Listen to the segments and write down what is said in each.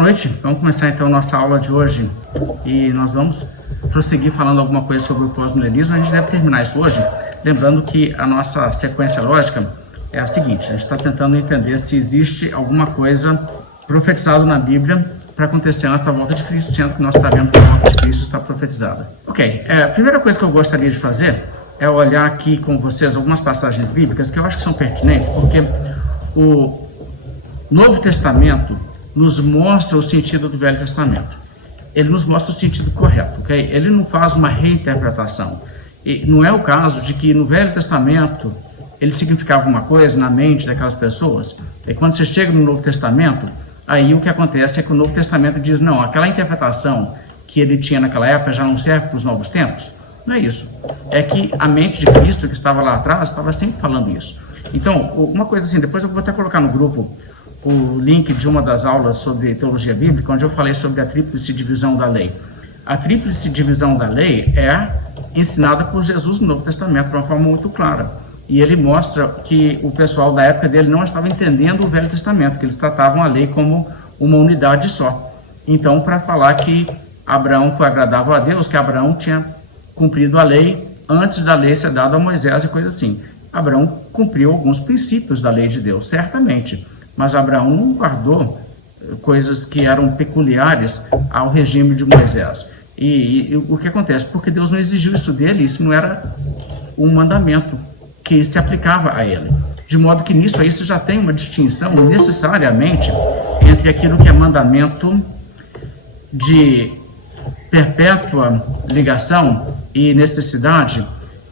Boa noite, vamos começar então a nossa aula de hoje e nós vamos prosseguir falando alguma coisa sobre o pós-milenismo. A gente deve terminar isso hoje, lembrando que a nossa sequência lógica é a seguinte: a gente está tentando entender se existe alguma coisa profetizada na Bíblia para acontecer nessa volta de Cristo, sendo que nós sabemos que a volta de Cristo está profetizada. Ok, a primeira coisa que eu gostaria de fazer é olhar aqui com vocês algumas passagens bíblicas que eu acho que são pertinentes, porque o Novo Testamento nos mostra o sentido do Velho Testamento. Ele nos mostra o sentido correto, ok? Ele não faz uma reinterpretação. E não é o caso de que no Velho Testamento ele significava uma coisa na mente daquelas pessoas, e quando você chega no Novo Testamento, aí o que acontece é que o Novo Testamento diz, não, aquela interpretação que ele tinha naquela época já não serve para os novos tempos. Não é isso. É que a mente de Cristo que estava lá atrás estava sempre falando isso. Então, uma coisa assim, depois eu vou até colocar no grupo o link de uma das aulas sobre teologia bíblica, onde eu falei sobre a tríplice divisão da lei. A tríplice divisão da lei é ensinada por Jesus no Novo Testamento de uma forma muito clara. E ele mostra que o pessoal da época dele não estava entendendo o Velho Testamento, que eles tratavam a lei como uma unidade só. Então, para falar que Abraão foi agradável a Deus, que Abraão tinha cumprido a lei antes da lei ser dada a Moisés e coisa assim. Abraão cumpriu alguns princípios da lei de Deus, certamente. Mas Abraão não guardou coisas que eram peculiares ao regime de Moisés. E o que acontece? Porque Deus não exigiu isso dele, isso não era um mandamento que se aplicava a ele. De modo que nisso aí você já tem uma distinção necessariamente entre aquilo que é mandamento de perpétua ligação e necessidade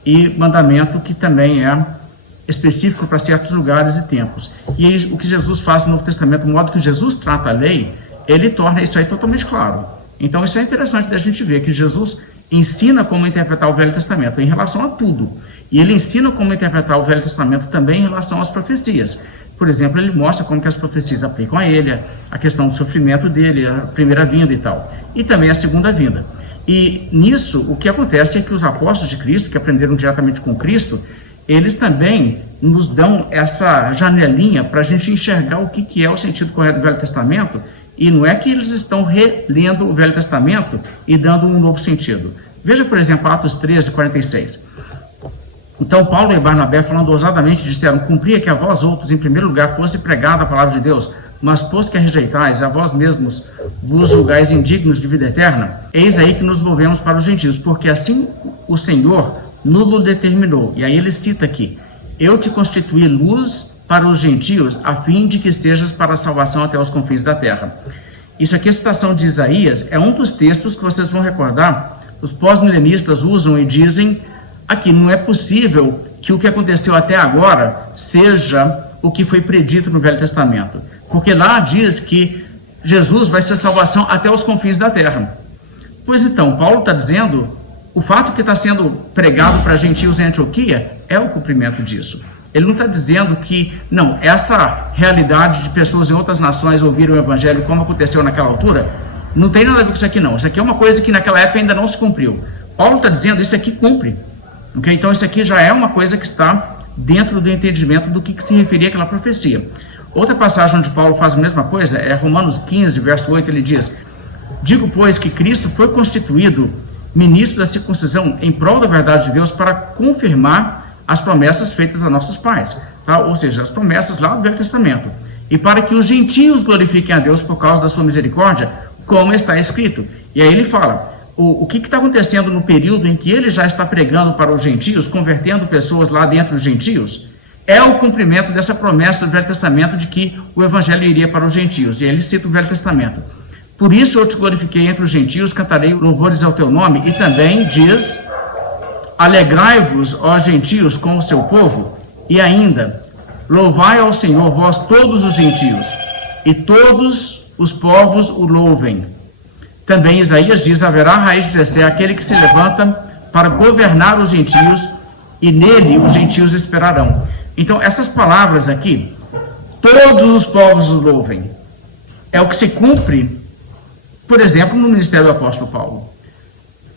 e mandamento que também é específico para certos lugares e tempos. E aí, o que Jesus faz no Novo Testamento, o modo que Jesus trata a lei, ele torna isso aí totalmente claro. Então isso é interessante da gente ver, que Jesus ensina como interpretar o Velho Testamento em relação a tudo. E ele ensina como interpretar o Velho Testamento também em relação às profecias. Por exemplo, ele mostra como que as profecias aplicam a ele, a questão do sofrimento dele, a primeira vinda e tal. E também a segunda vinda. E nisso, o que acontece é que os apóstolos de Cristo, que aprenderam diretamente com Cristo, eles também nos dão essa janelinha para a gente enxergar o que é o sentido correto do Velho Testamento, e não é que eles estão relendo o Velho Testamento e dando um novo sentido. Veja, por exemplo, Atos 13, 46. Então, Paulo e Barnabé, falando ousadamente, disseram: cumpria que a vós outros, em primeiro lugar, fosse pregada a palavra de Deus, mas posto que a rejeitais, a vós mesmos vos julgais indignos de vida eterna, eis aí que nos volvemos para os gentios, porque assim o Senhor nulo determinou. E aí ele cita aqui: eu te constituí luz para os gentios, a fim de que estejas para a salvação até os confins da terra. Isso aqui, a citação de Isaías, é um dos textos que vocês vão recordar, os pós-milenistas usam e dizem aqui: não é possível que o que aconteceu até agora seja o que foi predito no Velho Testamento, porque lá diz que Jesus vai ser salvação até os confins da terra. Pois então, Paulo está dizendo, o fato que está sendo pregado para gentios em Antioquia é o cumprimento disso. Ele não está dizendo que, não, essa realidade de pessoas em outras nações ouviram o evangelho como aconteceu naquela altura, não tem nada a ver com isso aqui não. Isso aqui é uma coisa que naquela época ainda não se cumpriu. Paulo está dizendo, isso aqui cumpre. Okay? Então isso aqui já é uma coisa que está dentro do entendimento do que se referia àquela profecia. Outra passagem onde Paulo faz a mesma coisa é Romanos 15, verso 8, ele diz: digo, pois, que Cristo foi constituído ministro da circuncisão em prol da verdade de Deus para confirmar as promessas feitas a nossos pais, tá? Ou seja, as promessas lá do Velho Testamento, e para que os gentios glorifiquem a Deus por causa da sua misericórdia, como está escrito. E aí ele fala, o que está acontecendo no período em que ele já está pregando para os gentios, convertendo pessoas lá dentro dos gentios, é o cumprimento dessa promessa do Velho Testamento de que o evangelho iria para os gentios. E aí ele cita o Velho Testamento. Por isso eu te glorifiquei entre os gentios, cantarei louvores ao teu nome. E também diz: alegrai-vos, ó gentios, com o seu povo. E ainda: louvai ao Senhor, vós todos os gentios, e todos os povos o louvem. Também Isaías diz: haverá raiz de Jessé, aquele que se levanta para governar os gentios, e nele os gentios esperarão. Então essas palavras aqui, todos os povos o louvem, é o que se cumpre, por exemplo, no ministério do apóstolo Paulo.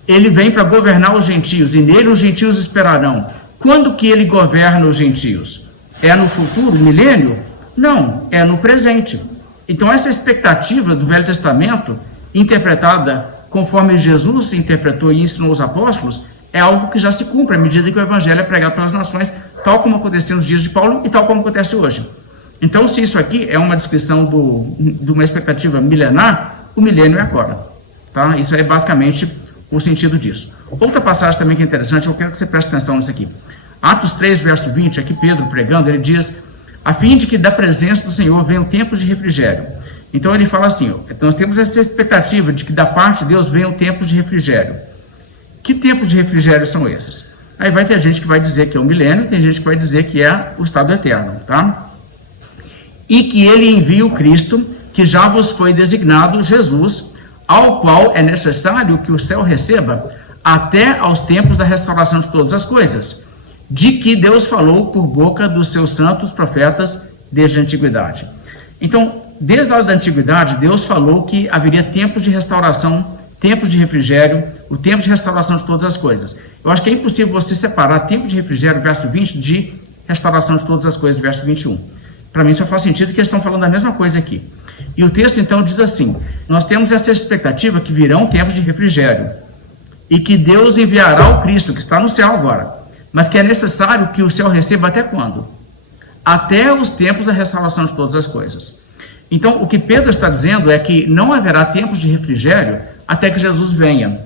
Ele vem para governar os gentios, e nele os gentios esperarão. Quando que ele governa os gentios? É no futuro, milênio? Não, é no presente. Então, essa expectativa do Velho Testamento, interpretada conforme Jesus interpretou e ensinou os apóstolos, é algo que já se cumpre à medida que o Evangelho é pregado pelas nações, tal como acontecia nos dias de Paulo e tal como acontece hoje. Então, se isso aqui é uma descrição de uma expectativa milenar, o milênio é agora. Tá? Isso é basicamente o sentido disso. Outra passagem também que é interessante, eu quero que você preste atenção nisso aqui. Atos 3, verso 20, aqui Pedro pregando, ele diz, a fim de que da presença do Senhor venham tempos de refrigério. Então ele fala assim, nós temos essa expectativa de que da parte de Deus venham tempos de refrigério. Que tempos de refrigério são esses? Aí vai ter gente que vai dizer que é o milênio, tem gente que vai dizer que é o estado eterno, tá? E que ele envia o Cristo, que já vos foi designado, Jesus, ao qual é necessário que o céu receba até aos tempos da restauração de todas as coisas, de que Deus falou por boca dos seus santos profetas desde a antiguidade. Então, desde a hora da antiguidade, Deus falou que haveria tempos de restauração, tempos de refrigério, o tempo de restauração de todas as coisas. Eu acho que é impossível você separar tempo de refrigério, verso 20, de restauração de todas as coisas, verso 21. Para mim só faz sentido que eles estão falando a mesma coisa aqui. E o texto então diz assim, nós temos essa expectativa que virão tempos de refrigério, e que Deus enviará o Cristo, que está no céu agora, mas que é necessário que o céu receba até quando? Até os tempos da restauração de todas as coisas. Então, o que Pedro está dizendo é que não haverá tempos de refrigério até que Jesus venha.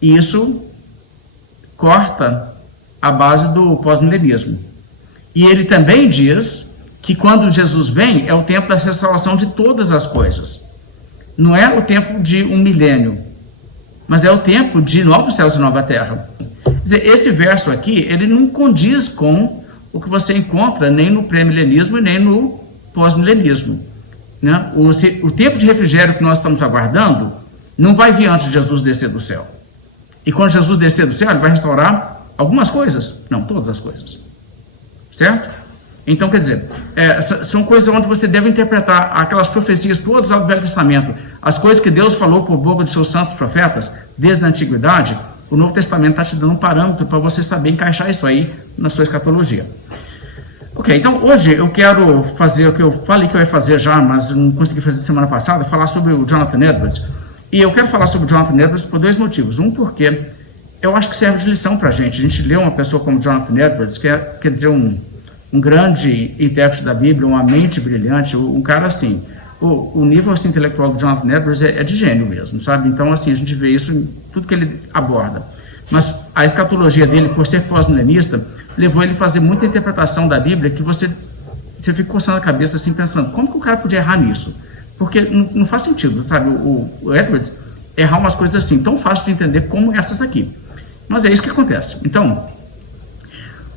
E isso corta a base do pós-milenismo. E ele também diz que quando Jesus vem, é o tempo da restauração de todas as coisas. Não é o tempo de um milênio, mas é o tempo de novos céus e nova terra. Quer dizer, esse verso aqui, ele não condiz com o que você encontra nem no pré-milenismo e nem no pós-milenismo. Né? O tempo de refrigério que nós estamos aguardando não vai vir antes de Jesus descer do céu. E quando Jesus descer do céu, ele vai restaurar algumas coisas, não todas as coisas. Certo? Então, quer dizer, são coisas onde você deve interpretar aquelas profecias todas do Velho Testamento, as coisas que Deus falou por boca de seus santos profetas, desde a antiguidade. O Novo Testamento está te dando um parâmetro para você saber encaixar isso aí na sua escatologia. Ok, então hoje eu quero fazer o que eu falei que eu ia fazer já, mas não consegui fazer semana passada, falar sobre o Jonathan Edwards. E eu quero falar sobre o Jonathan Edwards por dois motivos. Um, porque eu acho que serve de lição para a gente. A gente lê uma pessoa como Jonathan Edwards, que quer dizer um grande intérprete da Bíblia, uma mente brilhante, um cara assim. O nível assim, intelectual do Jonathan Edwards é de gênio mesmo, sabe? Então, assim, a gente vê isso em tudo que ele aborda. Mas a escatologia dele, por ser pós-milenista, levou ele a fazer muita interpretação da Bíblia que você fica coçando a cabeça assim, pensando, como que o cara podia errar nisso? Porque não faz sentido, sabe? O Edwards errar umas coisas assim, tão fácil de entender como essas aqui. Mas é isso que acontece. Então,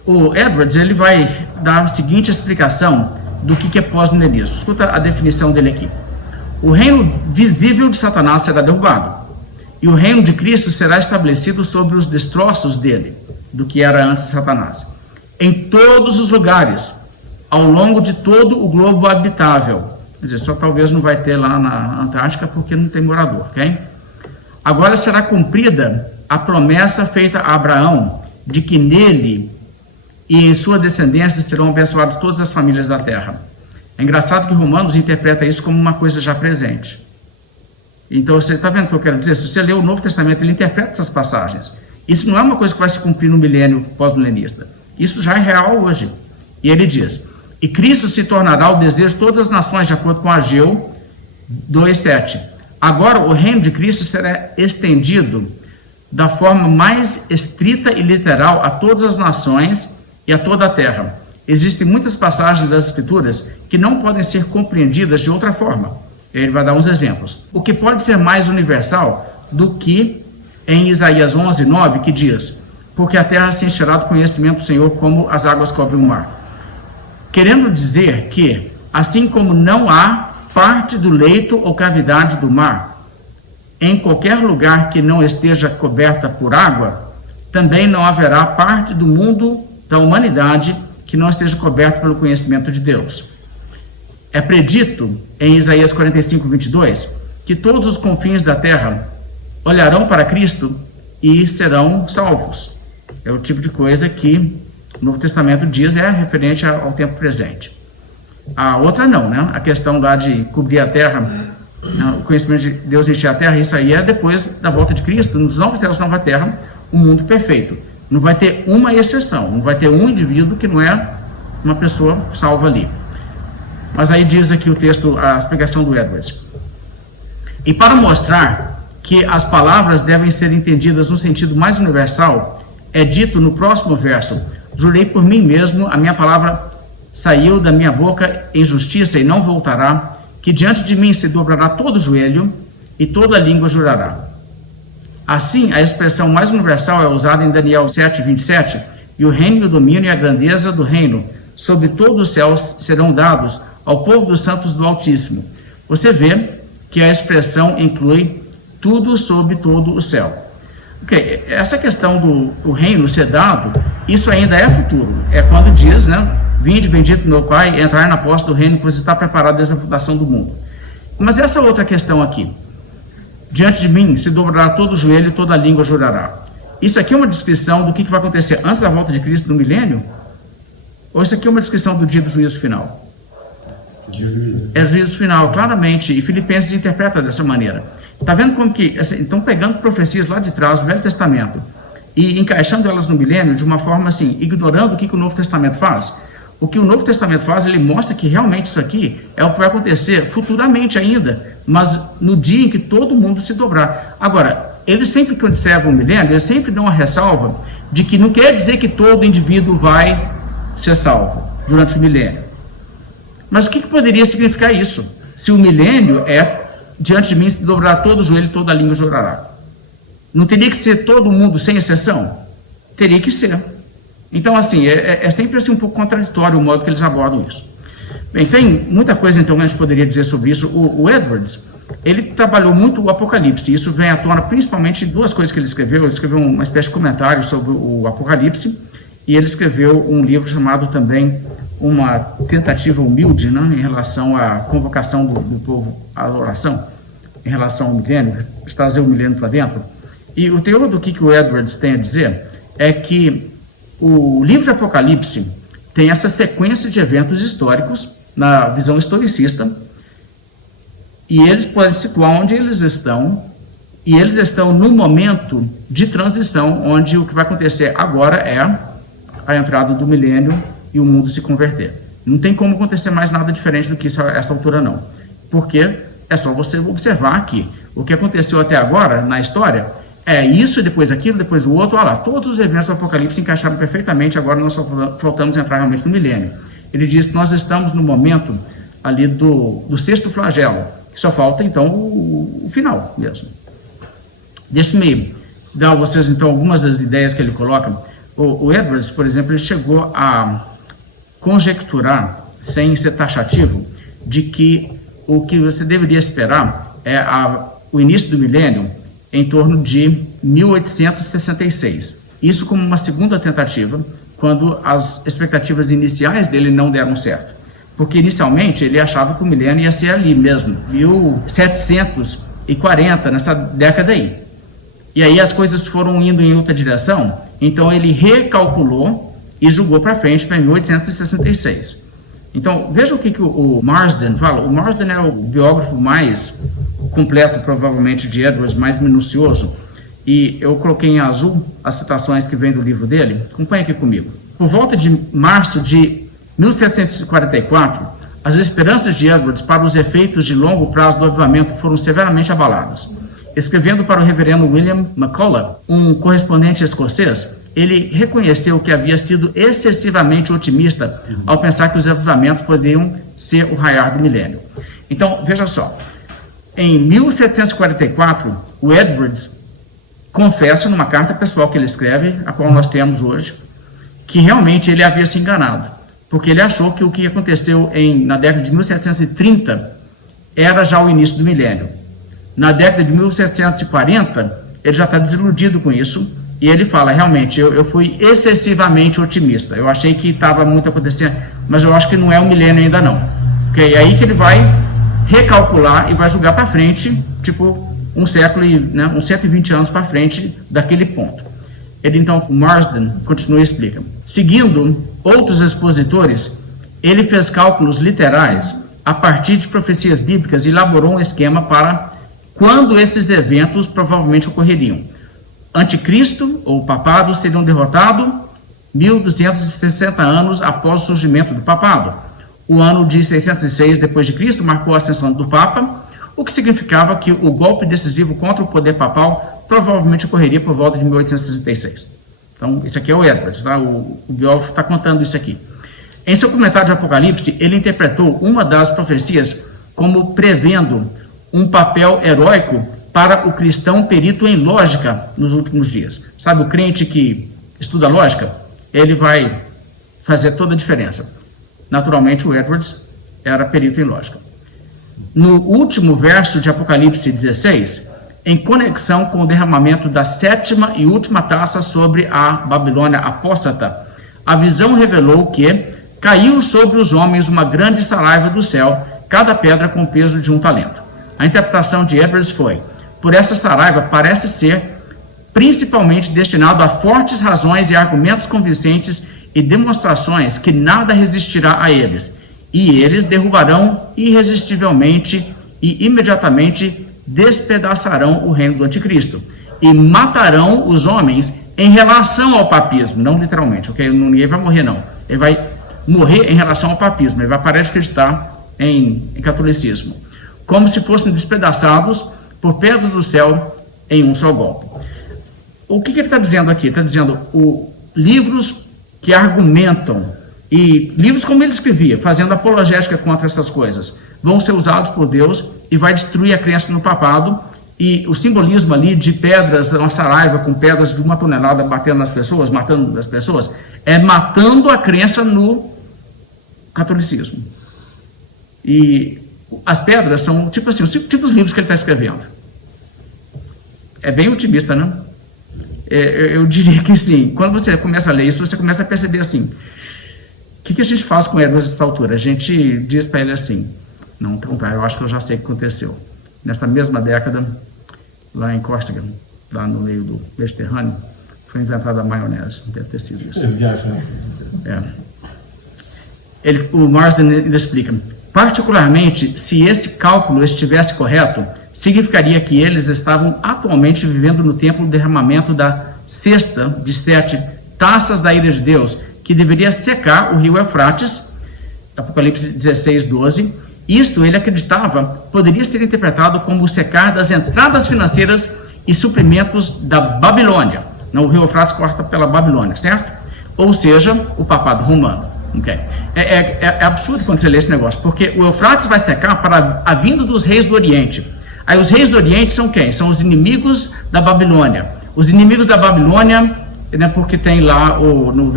o Edwards, ele vai dar a seguinte explicação do que é pós-milenismo. Escuta a definição dele aqui. O reino visível de Satanás será derrubado, e o reino de Cristo será estabelecido sobre os destroços dele, do que era antes de Satanás, em todos os lugares, ao longo de todo o globo habitável. Quer dizer, só talvez não vai ter lá na Antártica, porque não tem morador, ok? Agora será cumprida a promessa feita a Abraão, de que nele e em sua descendência serão abençoadas todas as famílias da terra. É engraçado que Romanos interpreta isso como uma coisa já presente. Então, você está vendo o que eu quero dizer? Se você lê o Novo Testamento, ele interpreta essas passagens. Isso não é uma coisa que vai se cumprir no milênio pós-milenista. Isso já é real hoje. E ele diz, e Cristo se tornará o desejo de todas as nações, de acordo com Ageu 2:7. Agora, o reino de Cristo será estendido da forma mais estrita e literal a todas as nações e a toda a terra. Existem muitas passagens das Escrituras que não podem ser compreendidas de outra forma. Ele vai dar uns exemplos. O que pode ser mais universal do que em Isaías 11:9, que diz, porque a terra se encherá do conhecimento do Senhor como as águas cobrem o mar. Querendo dizer que, assim como não há parte do leito ou cavidade do mar, em qualquer lugar que não esteja coberta por água, também não haverá parte do mundo da humanidade que não esteja coberto pelo conhecimento de Deus. É predito em Isaías 45:22 que todos os confins da terra olharão para Cristo e serão salvos. É o tipo de coisa que o Novo Testamento diz, é referente ao tempo presente. A outra não, né? A questão lá de cobrir a terra, o conhecimento de Deus encher a terra, isso aí é depois da volta de Cristo, nos novos céus, nova terra, o mundo perfeito. Não vai ter uma exceção, não vai ter um indivíduo que não é uma pessoa salva ali. Mas aí diz aqui o texto, a explicação do Edwards. E para mostrar que as palavras devem ser entendidas no sentido mais universal, é dito no próximo verso: jurei por mim mesmo, a minha palavra saiu da minha boca em justiça e não voltará, que diante de mim se dobrará todo o joelho e toda a língua jurará. Assim, a expressão mais universal é usada em Daniel 7:27, e o reino e o domínio e a grandeza do reino sobre todos os céus serão dados ao povo dos santos do Altíssimo. Você vê que a expressão inclui tudo sobre todo o céu. Ok, essa questão do reino ser dado, isso ainda é futuro. É quando diz, né, vinde bendito meu Pai, entrar na posse do reino, pois está preparado desde a fundação do mundo. Mas essa outra questão aqui, diante de mim se dobrará todo o joelho e toda a língua jurará. Isso aqui é uma descrição do que vai acontecer antes da volta de Cristo no milênio? Ou isso aqui é uma descrição do dia do juízo final? É juízo final, claramente, e Filipenses interpreta dessa maneira. Está vendo como que, assim, estão pegando profecias lá de trás do Velho Testamento e encaixando elas no milênio de uma forma assim, ignorando o que o Novo Testamento faz. O que o Novo Testamento faz, ele mostra que realmente isso aqui é o que vai acontecer futuramente ainda, mas no dia em que todo mundo se dobrar. Agora, eles sempre que observam o milênio, eles sempre dão uma ressalva de que não quer dizer que todo indivíduo vai ser salvo durante o milênio. Mas o que poderia significar isso? Se o milênio é, diante de mim se dobrará todo o joelho e toda a língua jurará. Não teria que ser todo mundo sem exceção? Teria que ser. Então, assim, é sempre assim, um pouco contraditório o modo que eles abordam isso. Bem, tem muita coisa, então, que a gente poderia dizer sobre isso. O Edwards, ele trabalhou muito o Apocalipse. Isso vem à tona principalmente em duas coisas que ele escreveu. Ele escreveu uma espécie de comentário sobre o Apocalipse, e ele escreveu um livro chamado também uma tentativa humilde, né, em relação à convocação do povo à oração, em relação ao milênio, trazer o milênio para dentro. E o teor do que o Edwards tem a dizer é que o livro de Apocalipse tem essa sequência de eventos históricos, na visão historicista, e eles podem situar onde eles estão, e eles estão no momento de transição, onde o que vai acontecer agora é a entrada do milênio e o mundo se converter. Não tem como acontecer mais nada diferente do que isso a essa altura, não. Porque é só você observar aqui. O que aconteceu até agora, na história, é isso, depois aquilo, depois o outro. Olha lá, todos os eventos do Apocalipse se encaixaram perfeitamente, agora nós só faltamos entrar realmente no milênio. Ele diz que nós estamos no momento ali do sexto flagelo, que só falta, então, o final mesmo. Deixe-me dar a vocês, então, algumas das ideias que ele coloca. O Edwards, por exemplo, ele chegou a conjecturar, sem ser taxativo, de que o que você deveria esperar é o início do milênio em torno de 1866. Isso como uma segunda tentativa, quando as expectativas iniciais dele não deram certo. Porque inicialmente ele achava que o milênio ia ser ali mesmo, 1740, nessa década aí. E aí as coisas foram indo em outra direção, então ele recalculou e jogou para frente para 1866. Então, veja o que o Marsden fala. O Marsden é o biógrafo mais completo, provavelmente, de Edwards, mais minucioso, e eu coloquei em azul as citações que vêm do livro dele. Acompanhe aqui comigo. Por volta de março de 1744, as esperanças de Edwards para os efeitos de longo prazo do avivamento foram severamente abaladas. Escrevendo para o reverendo William McCulloch, um correspondente escocês, ele reconheceu que havia sido excessivamente otimista ao pensar que os avivamentos poderiam ser o raiar do milênio. Então, veja só, em 1744, o Edwards confessa numa carta pessoal que ele escreve, a qual nós temos hoje, que realmente ele havia se enganado, porque ele achou que o que aconteceu na década de 1730 era já o início do milênio. Na década de 1740, ele já está desiludido com isso, e ele fala, realmente, eu fui excessivamente otimista, eu achei que estava muito acontecendo, mas eu acho que não é o milênio ainda não. Okay? É aí que ele vai recalcular e vai jogar para frente, tipo, um século e uns 120 anos para frente daquele ponto. Ele, então, o Marsden, continua e explica. Seguindo outros expositores, ele fez cálculos literais a partir de profecias bíblicas e elaborou um esquema para quando esses eventos provavelmente ocorreriam. Anticristo, ou papado, seriam derrotados 1260 anos após o surgimento do papado. O ano de 606 depois de Cristo marcou a ascensão do Papa, o que significava que o golpe decisivo contra o poder papal provavelmente ocorreria por volta de 1866. Então, isso aqui é o Edwards, tá? O biógrafo está contando isso aqui. Em seu comentário de Apocalipse, ele interpretou uma das profecias como prevendo um papel heróico para o cristão perito em lógica nos últimos dias. Sabe, o crente que estuda lógica, ele vai fazer toda a diferença. Naturalmente, o Edwards era perito em lógica. No último verso de Apocalipse 16, em conexão com o derramamento da sétima e última taça sobre a Babilônia apóstata, a visão revelou que caiu sobre os homens uma grande saraiva do céu, cada pedra com o peso de um talento. A interpretação de Edwards foi: por essa saraiva parece ser principalmente destinado a fortes razões e argumentos convincentes e demonstrações que nada resistirá a eles, e eles derrubarão irresistivelmente e imediatamente despedaçarão o reino do anticristo, e matarão os homens em relação ao papismo, não literalmente, ok? Ninguém vai morrer, não. Ele vai morrer em relação ao papismo, ele vai parar de acreditar em catolicismo, como se fossem despedaçados por pedras do céu em um só golpe. O que ele está dizendo aqui? Está dizendo livros que argumentam, e livros como ele escrevia, fazendo apologética contra essas coisas, vão ser usados por Deus e vai destruir a crença no papado. E o simbolismo ali de pedras, uma saraiva com pedras de 1 tonelada batendo nas pessoas, matando as pessoas, é matando a crença no catolicismo. E as pedras são tipo assim, os tipos de livros que ele está escrevendo. É bem otimista, né? Eu diria que sim. Quando você começa a ler isso, você começa a perceber assim: o que a gente faz com Edwards nessa altura? A gente diz para ele assim: não, eu acho que eu já sei o que aconteceu. Nessa mesma década, lá em Córcega, lá no meio do Mediterrâneo, foi inventada a maionese. Deve ter sido isso. O Marsden ainda explica: particularmente, se esse cálculo estivesse correto, significaria que eles estavam atualmente vivendo no tempo do derramamento da sexta de 7 taças da ira de Deus, que deveria secar o rio Eufrates, Apocalipse 16, 12. Isto, ele acreditava, poderia ser interpretado como o secar das entradas financeiras e suprimentos da Babilônia. Não, o rio Eufrates corta pela Babilônia, certo? Ou seja, o papado romano. Okay. É absurdo quando você lê esse negócio, porque o Eufrates vai secar para a vinda dos reis do Oriente. Aí os reis do Oriente são quem? São os inimigos da Babilônia. Os inimigos da Babilônia, né, porque tem lá no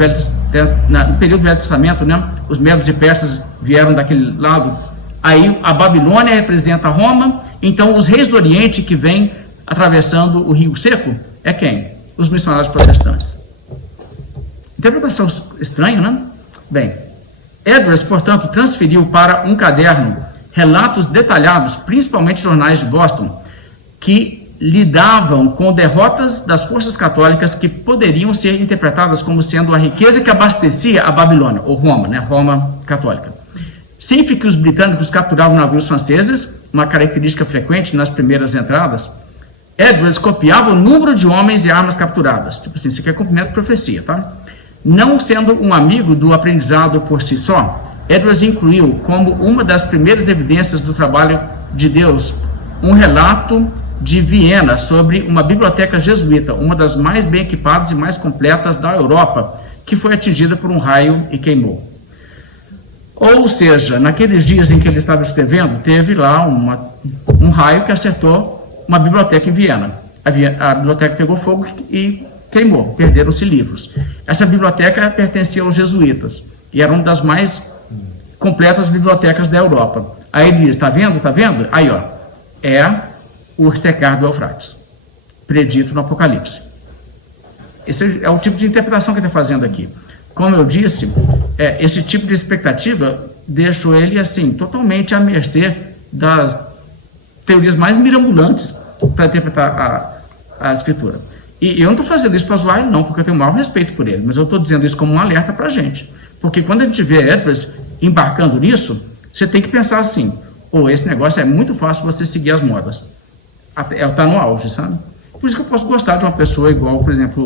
período do Velho Testamento, né, os medos e persas vieram daquele lado. Aí a Babilônia representa Roma. Então os reis do Oriente que vêm atravessando o Rio Seco é quem? Os missionários protestantes. Interpretação estranha, né? Bem, Edwards, portanto, transferiu para um caderno relatos detalhados, principalmente jornais de Boston, que lidavam com derrotas das forças católicas que poderiam ser interpretadas como sendo a riqueza que abastecia a Babilônia, ou Roma, né? Roma católica. Sempre que os britânicos capturavam navios franceses, uma característica frequente nas primeiras entradas, Edwards copiava o número de homens e armas capturadas. Tipo assim, isso aqui é cumprimento de profecia, tá? Não sendo um amigo do aprendizado por si só, Edwards incluiu como uma das primeiras evidências do trabalho de Deus um relato de Viena sobre uma biblioteca jesuíta, uma das mais bem equipadas e mais completas da Europa, que foi atingida por um raio e queimou. Ou seja, naqueles dias em que ele estava escrevendo, teve lá um raio que acertou uma biblioteca em Viena. A biblioteca pegou fogo e queimou, perderam-se livros. Essa biblioteca pertencia aos jesuítas e era uma das mais completas bibliotecas da Europa. Aí ele diz: tá vendo? Tá vendo? Aí, ó, é o secar do Eufrates, predito no Apocalipse. Esse é o tipo de interpretação que ele está fazendo aqui. Como eu disse, esse tipo de expectativa deixou ele, assim, totalmente à mercê das teorias mais mirabolantes para interpretar a Escritura. E eu não estou fazendo isso para zoar ele, não, porque eu tenho o maior respeito por ele, mas eu estou dizendo isso como um alerta para a gente. Porque quando a gente vê Edwards, embarcando nisso, você tem que pensar assim, esse negócio é muito fácil você seguir as modas. Está no auge, sabe? Por isso que eu posso gostar de uma pessoa igual, por exemplo,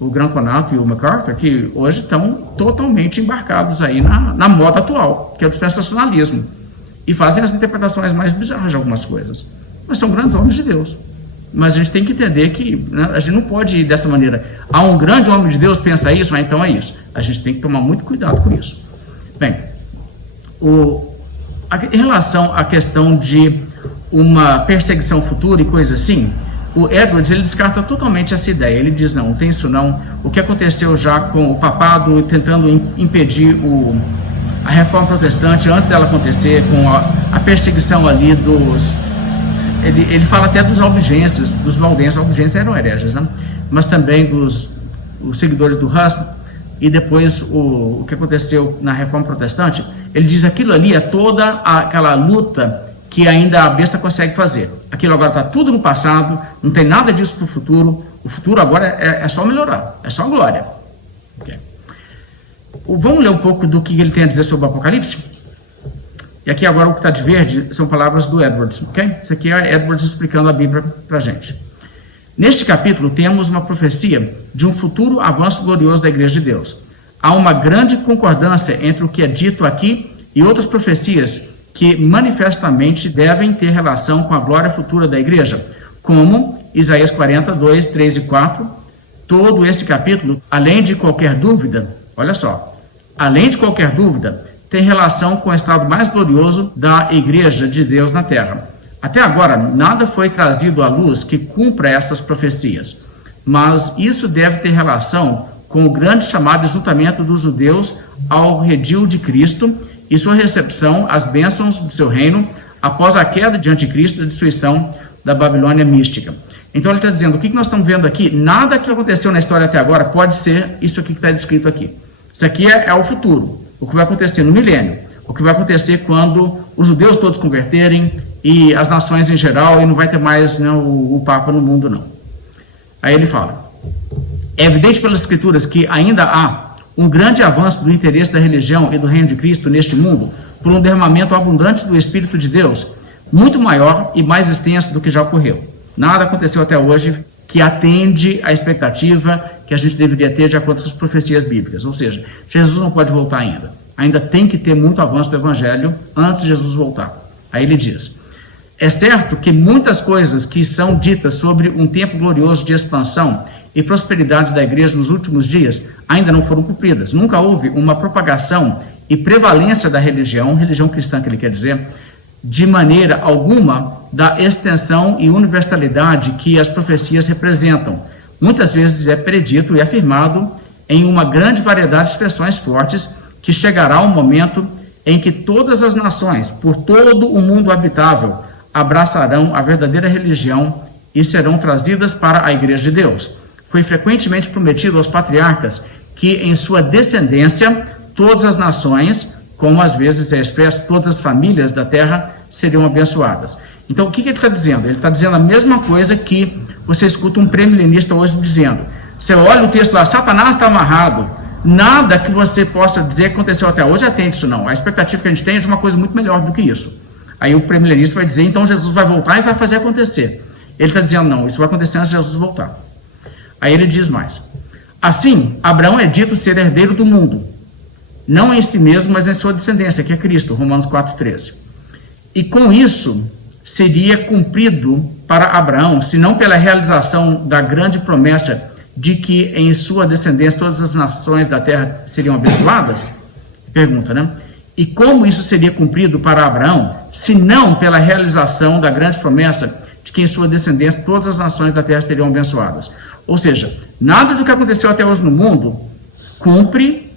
o Grant Conato e o MacArthur, que hoje estão totalmente embarcados aí na moda atual, que é o dispensacionalismo, e fazem as interpretações mais bizarras de algumas coisas. Mas são grandes homens de Deus. Mas a gente tem que entender que, né, a gente não pode ir dessa maneira. Um grande homem de Deus pensa isso, então é isso. A gente tem que tomar muito cuidado com isso. Bem, em relação à questão de uma perseguição futura e coisa assim, o Edwards, ele descarta totalmente essa ideia. Ele diz, não tem isso não. O que aconteceu já com o papado tentando impedir a reforma protestante antes dela acontecer, com a perseguição ali dos... Ele fala até dos albigenses, dos valdenses. Os albigenses eram hereges, né? Mas também os seguidores do Hus. E depois o que aconteceu na reforma protestante, ele diz aquilo ali é toda aquela luta que ainda a besta consegue fazer. Aquilo agora está tudo no passado, não tem nada disso para o futuro. O futuro agora é só melhorar, é só glória. Okay. Vamos ler um pouco do que ele tem a dizer sobre o Apocalipse? E aqui agora o que está de verde são palavras do Edwards, ok? Isso aqui é Edwards explicando a Bíblia para a gente. Neste capítulo temos uma profecia de um futuro avanço glorioso da Igreja de Deus. Há uma grande concordância entre o que é dito aqui e outras profecias que manifestamente devem ter relação com a glória futura da Igreja, como Isaías 42, 3 e 4. Todo esse capítulo, além de qualquer dúvida, olha só, além de qualquer dúvida, tem relação com o estado mais glorioso da Igreja de Deus na Terra. Até agora, nada foi trazido à luz que cumpra essas profecias, mas isso deve ter relação com o grande chamado de juntamento dos judeus ao redil de Cristo e sua recepção às bênçãos do seu reino após a queda de Anticristo e a destruição da Babilônia mística. Então ele está dizendo, o que nós estamos vendo aqui, nada que aconteceu na história até agora pode ser isso aqui que está descrito aqui. Isso aqui é o futuro, o que vai acontecer no milênio, o que vai acontecer quando os judeus todos converterem e as nações em geral, e não vai ter mais, né, o Papa no mundo, não. Aí ele fala, é evidente pelas Escrituras que ainda há um grande avanço do interesse da religião e do reino de Cristo neste mundo por um derramamento abundante do Espírito de Deus, muito maior e mais extenso do que já ocorreu. Nada aconteceu até hoje que atende à expectativa que a gente deveria ter de acordo com as profecias bíblicas, ou seja, Jesus não pode voltar ainda. Ainda tem que ter muito avanço do Evangelho antes de Jesus voltar. Aí ele diz, é certo que muitas coisas que são ditas sobre um tempo glorioso de expansão e prosperidade da igreja nos últimos dias ainda não foram cumpridas. Nunca houve uma propagação e prevalência da religião cristã que ele quer dizer, de maneira alguma da extensão e universalidade que as profecias representam. Muitas vezes é predito e afirmado em uma grande variedade de expressões fortes que chegará um momento em que todas as nações, por todo o mundo habitável, abraçarão a verdadeira religião e serão trazidas para a Igreja de Deus. Foi frequentemente prometido aos patriarcas que em sua descendência todas as nações, como às vezes é expresso, todas as famílias da terra seriam abençoadas. Então o que ele está dizendo? Ele está dizendo a mesma coisa que você escuta um pré-milenista hoje dizendo. Você olha o texto lá, Satanás está amarrado, nada que você possa dizer que aconteceu até hoje atende isso não. A expectativa que a gente tem é de uma coisa muito melhor do que isso. Aí o pré-milenista vai dizer, então Jesus vai voltar e vai fazer acontecer. Ele está dizendo, não, isso vai acontecer antes de Jesus voltar. Aí ele diz mais, assim, Abraão é dito ser herdeiro do mundo, não em si mesmo, mas em sua descendência, que é Cristo, Romanos 4,13. E com isso, seria cumprido para Abraão, se não pela realização da grande promessa de que em sua descendência todas as nações da terra seriam abençoadas? Pergunta, né? E como isso seria cumprido para Abraão, se não pela realização da grande promessa de que em sua descendência todas as nações da terra seriam abençoadas? Ou seja, nada do que aconteceu até hoje no mundo cumpre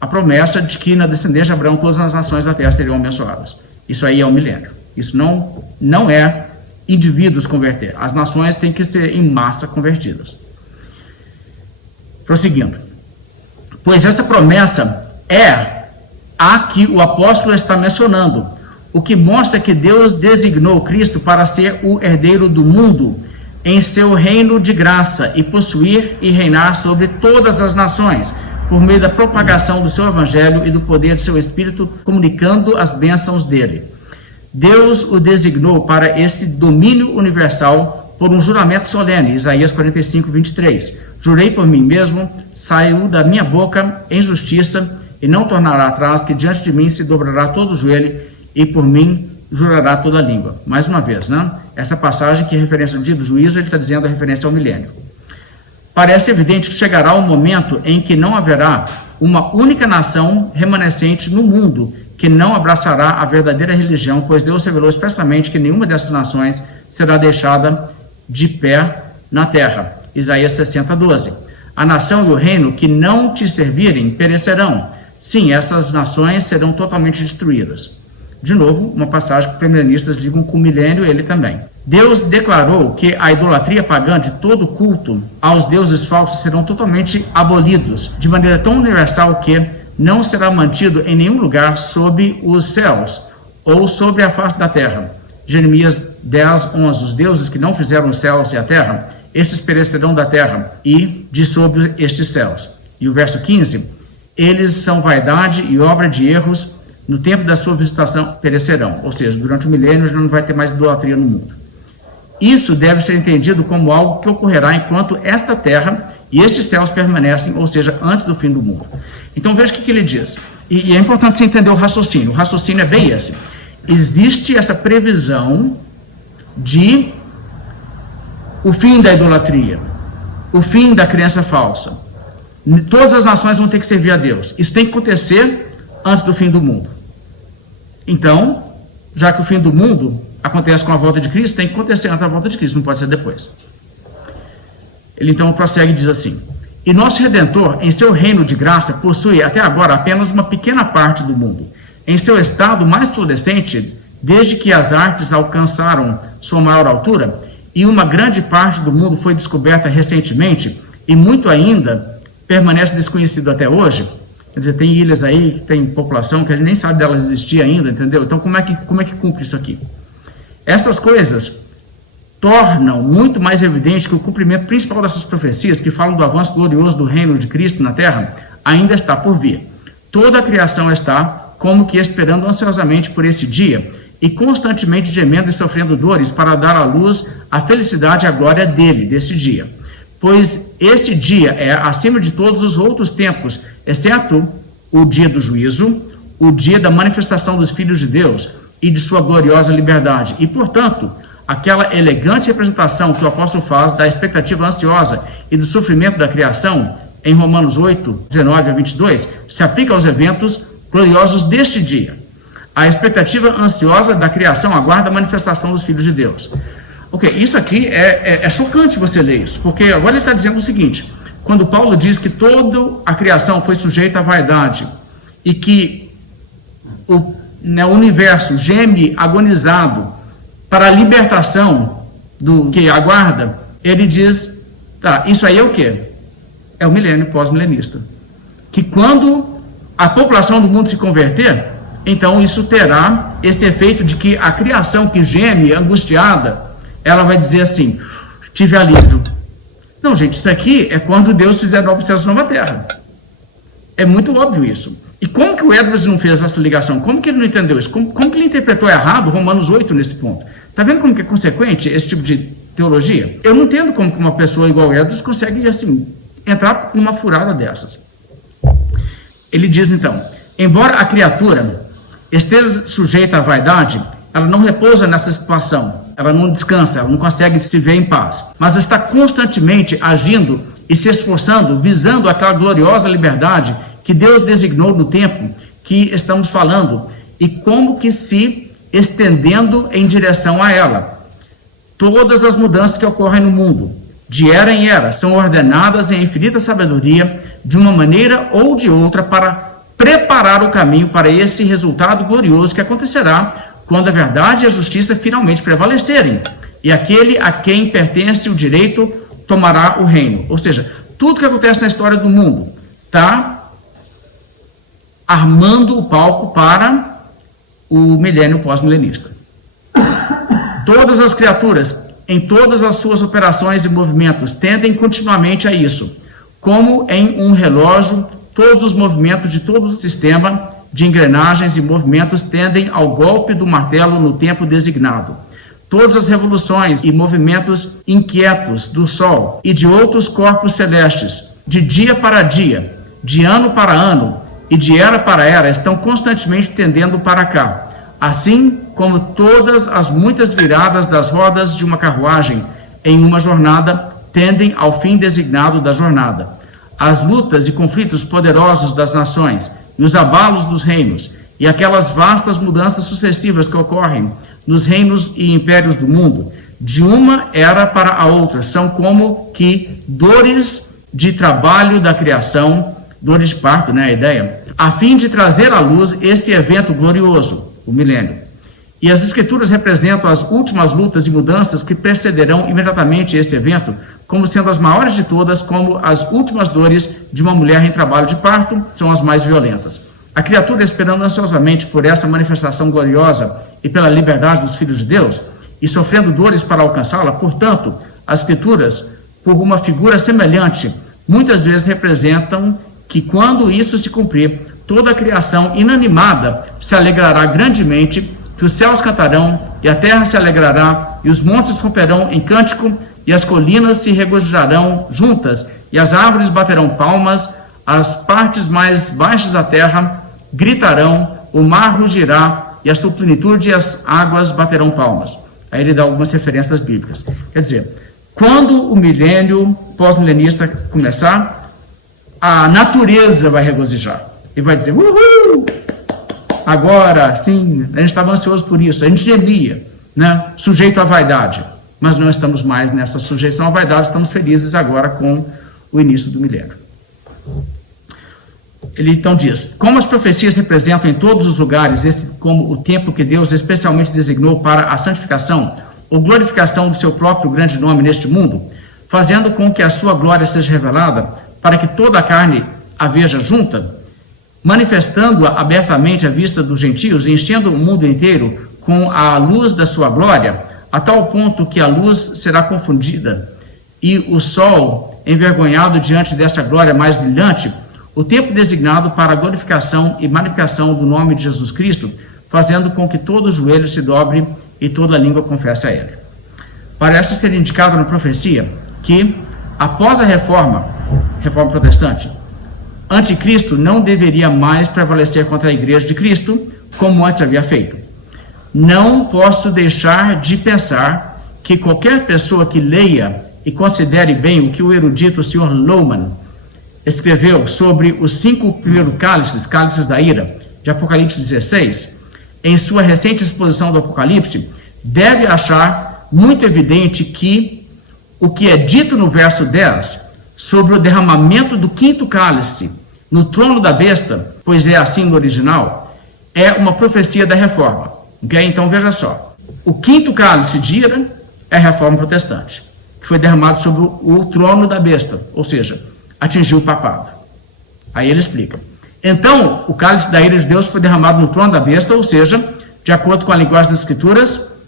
a promessa de que na descendência de Abraão todas as nações da terra seriam abençoadas. Isso aí é o milênio. Isso não é indivíduos converter. As nações têm que ser em massa convertidas. Prosseguindo. Pois essa promessa é a que o apóstolo está mencionando, o que mostra que Deus designou Cristo para ser o herdeiro do mundo em seu reino de graça e possuir e reinar sobre todas as nações, por meio da propagação do seu evangelho e do poder de seu Espírito, comunicando as bênçãos dele. Deus o designou para esse domínio universal por um juramento solene, Isaías 45, 23. Jurei por mim mesmo, saiu da minha boca em justiça, e não tornará atrás, que diante de mim se dobrará todo o joelho, e por mim jurará toda a língua. Mais uma vez, né? Essa passagem que é referência ao dia do juízo, ele está dizendo a referência ao milênio. Parece evidente que chegará um momento em que não haverá uma única nação remanescente no mundo que não abraçará a verdadeira religião, pois Deus revelou expressamente que nenhuma dessas nações será deixada de pé na terra. Isaías 60, 12. A nação e o reino que não te servirem perecerão. Sim, essas nações serão totalmente destruídas. De novo, uma passagem que os premilenistas ligam com o milênio, ele também. Deus declarou que a idolatria pagã de todo culto aos deuses falsos serão totalmente abolidos, de maneira tão universal que não será mantido em nenhum lugar sob os céus ou sobre a face da terra. Jeremias 10, 11. Os deuses que não fizeram os céus e a terra, estes perecerão da terra e de sobre estes céus. E o verso 15. Eles são vaidade e obra de erros, no tempo da sua visitação perecerão. Ou seja, durante o milênio já não vai ter mais idolatria no mundo. Isso deve ser entendido como algo que ocorrerá enquanto esta terra e estes céus permanecem, ou seja, antes do fim do mundo. Então veja o que ele diz. E é importante você entender o raciocínio. O raciocínio é bem esse. Existe essa previsão de o fim da idolatria, o fim da crença falsa. Todas as nações vão ter que servir a Deus. Isso tem que acontecer antes do fim do mundo. Então, já que o fim do mundo acontece com a volta de Cristo, tem que acontecer antes da volta de Cristo, não pode ser depois. Ele então prossegue e diz assim: e nosso Redentor, em seu reino de graça, possui até agora apenas uma pequena parte do mundo. Em seu estado mais florescente, desde que as artes alcançaram sua maior altura, e uma grande parte do mundo foi descoberta recentemente, e muito ainda permanece desconhecido até hoje. Quer dizer, tem ilhas aí que tem população que a gente nem sabe delas existir ainda, entendeu? Então, como é que cumpre isso aqui? Essas coisas tornam muito mais evidente que o cumprimento principal dessas profecias, que falam do avanço glorioso do reino de Cristo na terra, ainda está por vir. Toda a criação está como que esperando ansiosamente por esse dia, e constantemente gemendo e sofrendo dores para dar à luz a felicidade e a glória dele, desse dia. Pois esse dia é acima de todos os outros tempos, exceto o dia do juízo, o dia da manifestação dos filhos de Deus e de sua gloriosa liberdade. E, portanto, aquela elegante representação que o apóstolo faz da expectativa ansiosa e do sofrimento da criação, em Romanos 8, 19 a 22, se aplica aos eventos gloriosos deste dia. A expectativa ansiosa da criação aguarda a manifestação dos filhos de Deus. Ok, isso aqui é chocante você ler isso, porque agora ele está dizendo o seguinte: quando Paulo diz que toda a criação foi sujeita à vaidade e que o universo geme agonizado para a libertação do que aguarda, ele diz, tá, isso aí é o quê? É o milênio pós-milenista. Que quando a população do mundo se converter, então isso terá esse efeito de que a criação que geme, angustiada, ela vai dizer assim, tive alívio. Não, gente, isso aqui é quando Deus fizer novos céus e nova terra. É muito óbvio isso. E como que o Edwards não fez essa ligação? Como que ele não entendeu isso? Como que ele interpretou errado Romanos 8 nesse ponto? Está vendo como que é consequente esse tipo de teologia? Eu não entendo como que uma pessoa igual Edwards consegue, assim, entrar numa furada dessas. Ele diz, então, embora a criatura esteja sujeita à vaidade, ela não repousa nessa situação, ela não descansa, ela não consegue se ver em paz, mas está constantemente agindo e se esforçando, visando aquela gloriosa liberdade que Deus designou no tempo que estamos falando, e como que se estendendo em direção a ela. Todas as mudanças que ocorrem no mundo, de era em era, são ordenadas em infinita sabedoria, de uma maneira ou de outra, para preparar o caminho para esse resultado glorioso que acontecerá quando a verdade e a justiça finalmente prevalecerem, e aquele a quem pertence o direito tomará o reino. Ou seja, tudo que acontece na história do mundo está armando o palco para o milênio pós-milenista. Todas as criaturas, em todas as suas operações e movimentos, tendem continuamente a isso, como em um relógio todos os movimentos de todo o sistema de engrenagens e movimentos tendem ao golpe do martelo no tempo designado. Todas as revoluções e movimentos inquietos do Sol e de outros corpos celestes, de dia para dia, de ano para ano e de era para era, estão constantemente tendendo para cá, assim como todas as muitas viradas das rodas de uma carruagem em uma jornada tendem ao fim designado da jornada. As lutas e conflitos poderosos das nações e os abalos dos reinos e aquelas vastas mudanças sucessivas que ocorrem nos reinos e impérios do mundo, de uma era para a outra, são como que dores de trabalho da criação, dores de parto, né, a ideia, a fim de trazer à luz esse evento glorioso, o milênio. E as escrituras representam as últimas lutas e mudanças que precederão imediatamente esse evento, como sendo as maiores de todas, como as últimas dores de uma mulher em trabalho de parto são as mais violentas. A criatura, esperando ansiosamente por essa manifestação gloriosa e pela liberdade dos filhos de Deus, e sofrendo dores para alcançá-la, portanto, as escrituras, por uma figura semelhante, muitas vezes representam que quando isso se cumprir, toda a criação inanimada se alegrará grandemente, que os céus cantarão, e a terra se alegrará, e os montes romperão em cântico, e as colinas se regozijarão juntas, e as árvores baterão palmas, as partes mais baixas da terra gritarão, o mar rugirá, e a sua plenitude e as águas baterão palmas. Aí ele dá algumas referências bíblicas. Quer dizer, quando o milênio pós-milenista começar, a natureza vai regozijar e vai dizer, uhul! Agora, sim, a gente estava ansioso por isso, a gente gemia, né? Sujeito à vaidade, mas não estamos mais nessa sujeição à vaidade, estamos felizes agora com o início do milênio. Ele então diz, como as profecias representam em todos os lugares, como o tempo que Deus especialmente designou para a santificação ou glorificação do seu próprio grande nome neste mundo, fazendo com que a sua glória seja revelada, para que toda a carne a veja junta, manifestando-a abertamente à vista dos gentios e enchendo o mundo inteiro com a luz da sua glória, a tal ponto que a luz será confundida e o sol envergonhado diante dessa glória mais brilhante, o tempo designado para a glorificação e magnificação do nome de Jesus Cristo, fazendo com que todo joelho se dobre e toda língua confesse a Ele. Parece ser indicado na profecia que, após a reforma protestante, Anticristo não deveria mais prevalecer contra a Igreja de Cristo, como antes havia feito. Não posso deixar de pensar que qualquer pessoa que leia e considere bem o que o erudito Sr. Lohmann escreveu sobre os 5 primeiros cálices da ira, de Apocalipse 16, em sua recente exposição do Apocalipse, deve achar muito evidente que o que é dito no verso 10 sobre o derramamento do 5º cálice no trono da besta, pois é assim no original, é uma profecia da reforma. Okay? Então veja só, o 5º cálice de ira é a reforma protestante, que foi derramado sobre o trono da besta, ou seja, atingiu o papado. Aí ele explica. Então, o cálice da ira de Deus foi derramado no trono da besta, ou seja, de acordo com a linguagem das Escrituras,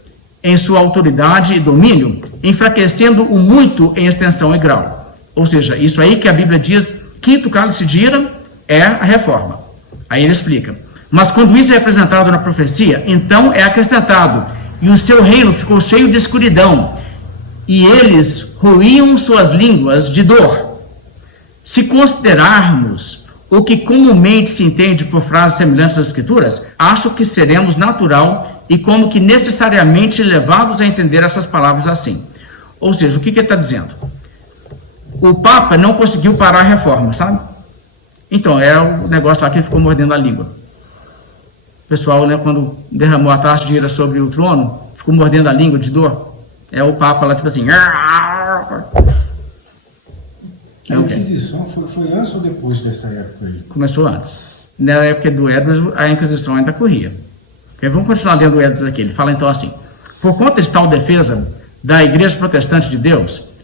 em sua autoridade e domínio, enfraquecendo-o muito em extensão e grau. Ou seja, isso aí que a Bíblia diz, 5º cálice de ira é a reforma. Aí ele explica. Mas quando isso é representado na profecia, então é acrescentado, e o seu reino ficou cheio de escuridão, e eles roíam suas línguas de dor. Se considerarmos o que comumente se entende por frases semelhantes às Escrituras, acho que seremos natural e como que necessariamente levados a entender essas palavras assim. Ou seja, o que ele está dizendo? O Papa não conseguiu parar a reforma, sabe? Então, é o negócio lá que ele ficou mordendo a língua. O pessoal, né, quando derramou a taça de ira sobre o trono, ficou mordendo a língua de dor. É o Papa lá, tipo assim... A Inquisição foi antes ou depois dessa época aí? Começou antes. Na época do Edwards, a Inquisição ainda corria. Okay, vamos continuar lendo o Edwards aqui. Ele fala então assim: por conta de tal defesa da Igreja Protestante de Deus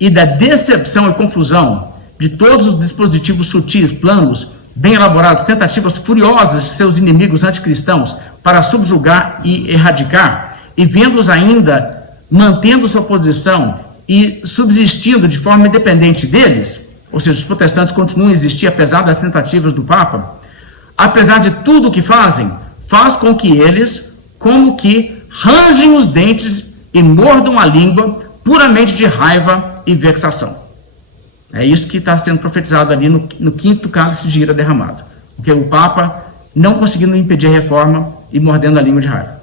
e da decepção e confusão de todos os dispositivos sutis, planos, bem elaborados, tentativas furiosas de seus inimigos anticristãos para subjugar e erradicar, e vendo-os ainda mantendo sua posição e subsistindo de forma independente deles, ou seja, os protestantes continuam a existir apesar das tentativas do Papa, apesar de tudo o que fazem, faz com que eles, como que, rangem os dentes e mordam a língua puramente de raiva e vexação. É isso que está sendo profetizado ali no quinto cálice de ira derramado. Porque o Papa não conseguindo impedir a reforma e mordendo a língua de raiva.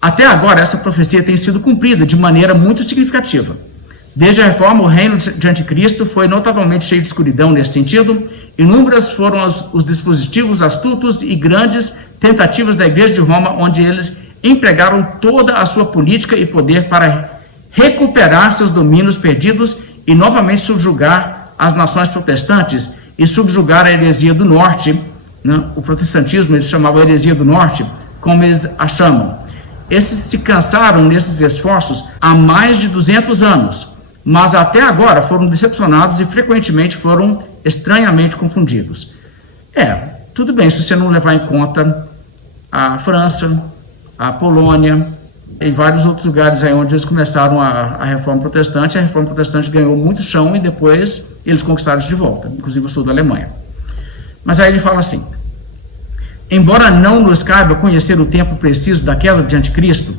Até agora, essa profecia tem sido cumprida de maneira muito significativa. Desde a reforma, o reino de Anticristo foi notavelmente cheio de escuridão nesse sentido. Inúmeras foram os dispositivos astutos e grandes tentativas da Igreja de Roma, onde eles empregaram toda a sua política e poder para recuperar seus domínios perdidos e novamente subjugar as nações protestantes e subjugar a heresia do norte, né? O protestantismo eles chamavam a heresia do norte, como eles a chamam. Esses se cansaram nesses esforços há mais de 200 anos, mas até agora foram decepcionados e frequentemente foram estranhamente confundidos. Tudo bem se você não levar em conta a França, a Polônia e vários outros lugares aí onde eles começaram a reforma protestante. A reforma protestante ganhou muito chão e depois eles conquistaram isso de volta, inclusive o sul da Alemanha. Mas aí ele fala assim: embora não nos caiba conhecer o tempo preciso da queda de Anticristo,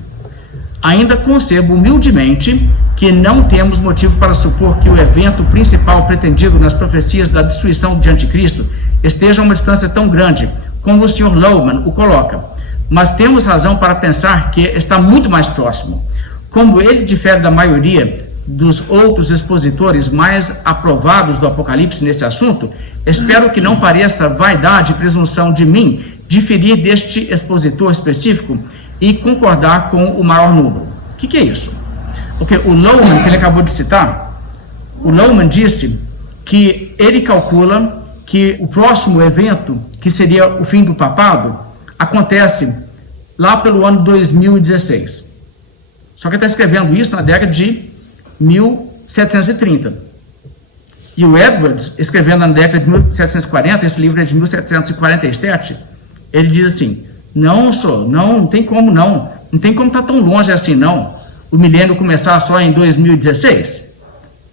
ainda concebo humildemente que não temos motivo para supor que o evento principal pretendido nas profecias da destruição de Anticristo esteja a uma distância tão grande como o Sr. Lohmann o coloca, mas temos razão para pensar que está muito mais próximo. Como ele difere da maioria dos outros expositores mais aprovados do Apocalipse nesse assunto, espero que não pareça vaidade e presunção de mim diferir deste expositor específico e concordar com o maior número. O que é isso? Porque o Lohmann, que ele acabou de citar, o Lohmann disse que ele calcula que o próximo evento, que seria o fim do papado, acontece lá pelo ano 2016. Só que ele está escrevendo isso na década de 1730. E o Edwards, escrevendo na década de 1740, esse livro é de 1747, ele diz assim: não tem como não tem como estar tão longe assim não, o milênio começar só em 2016,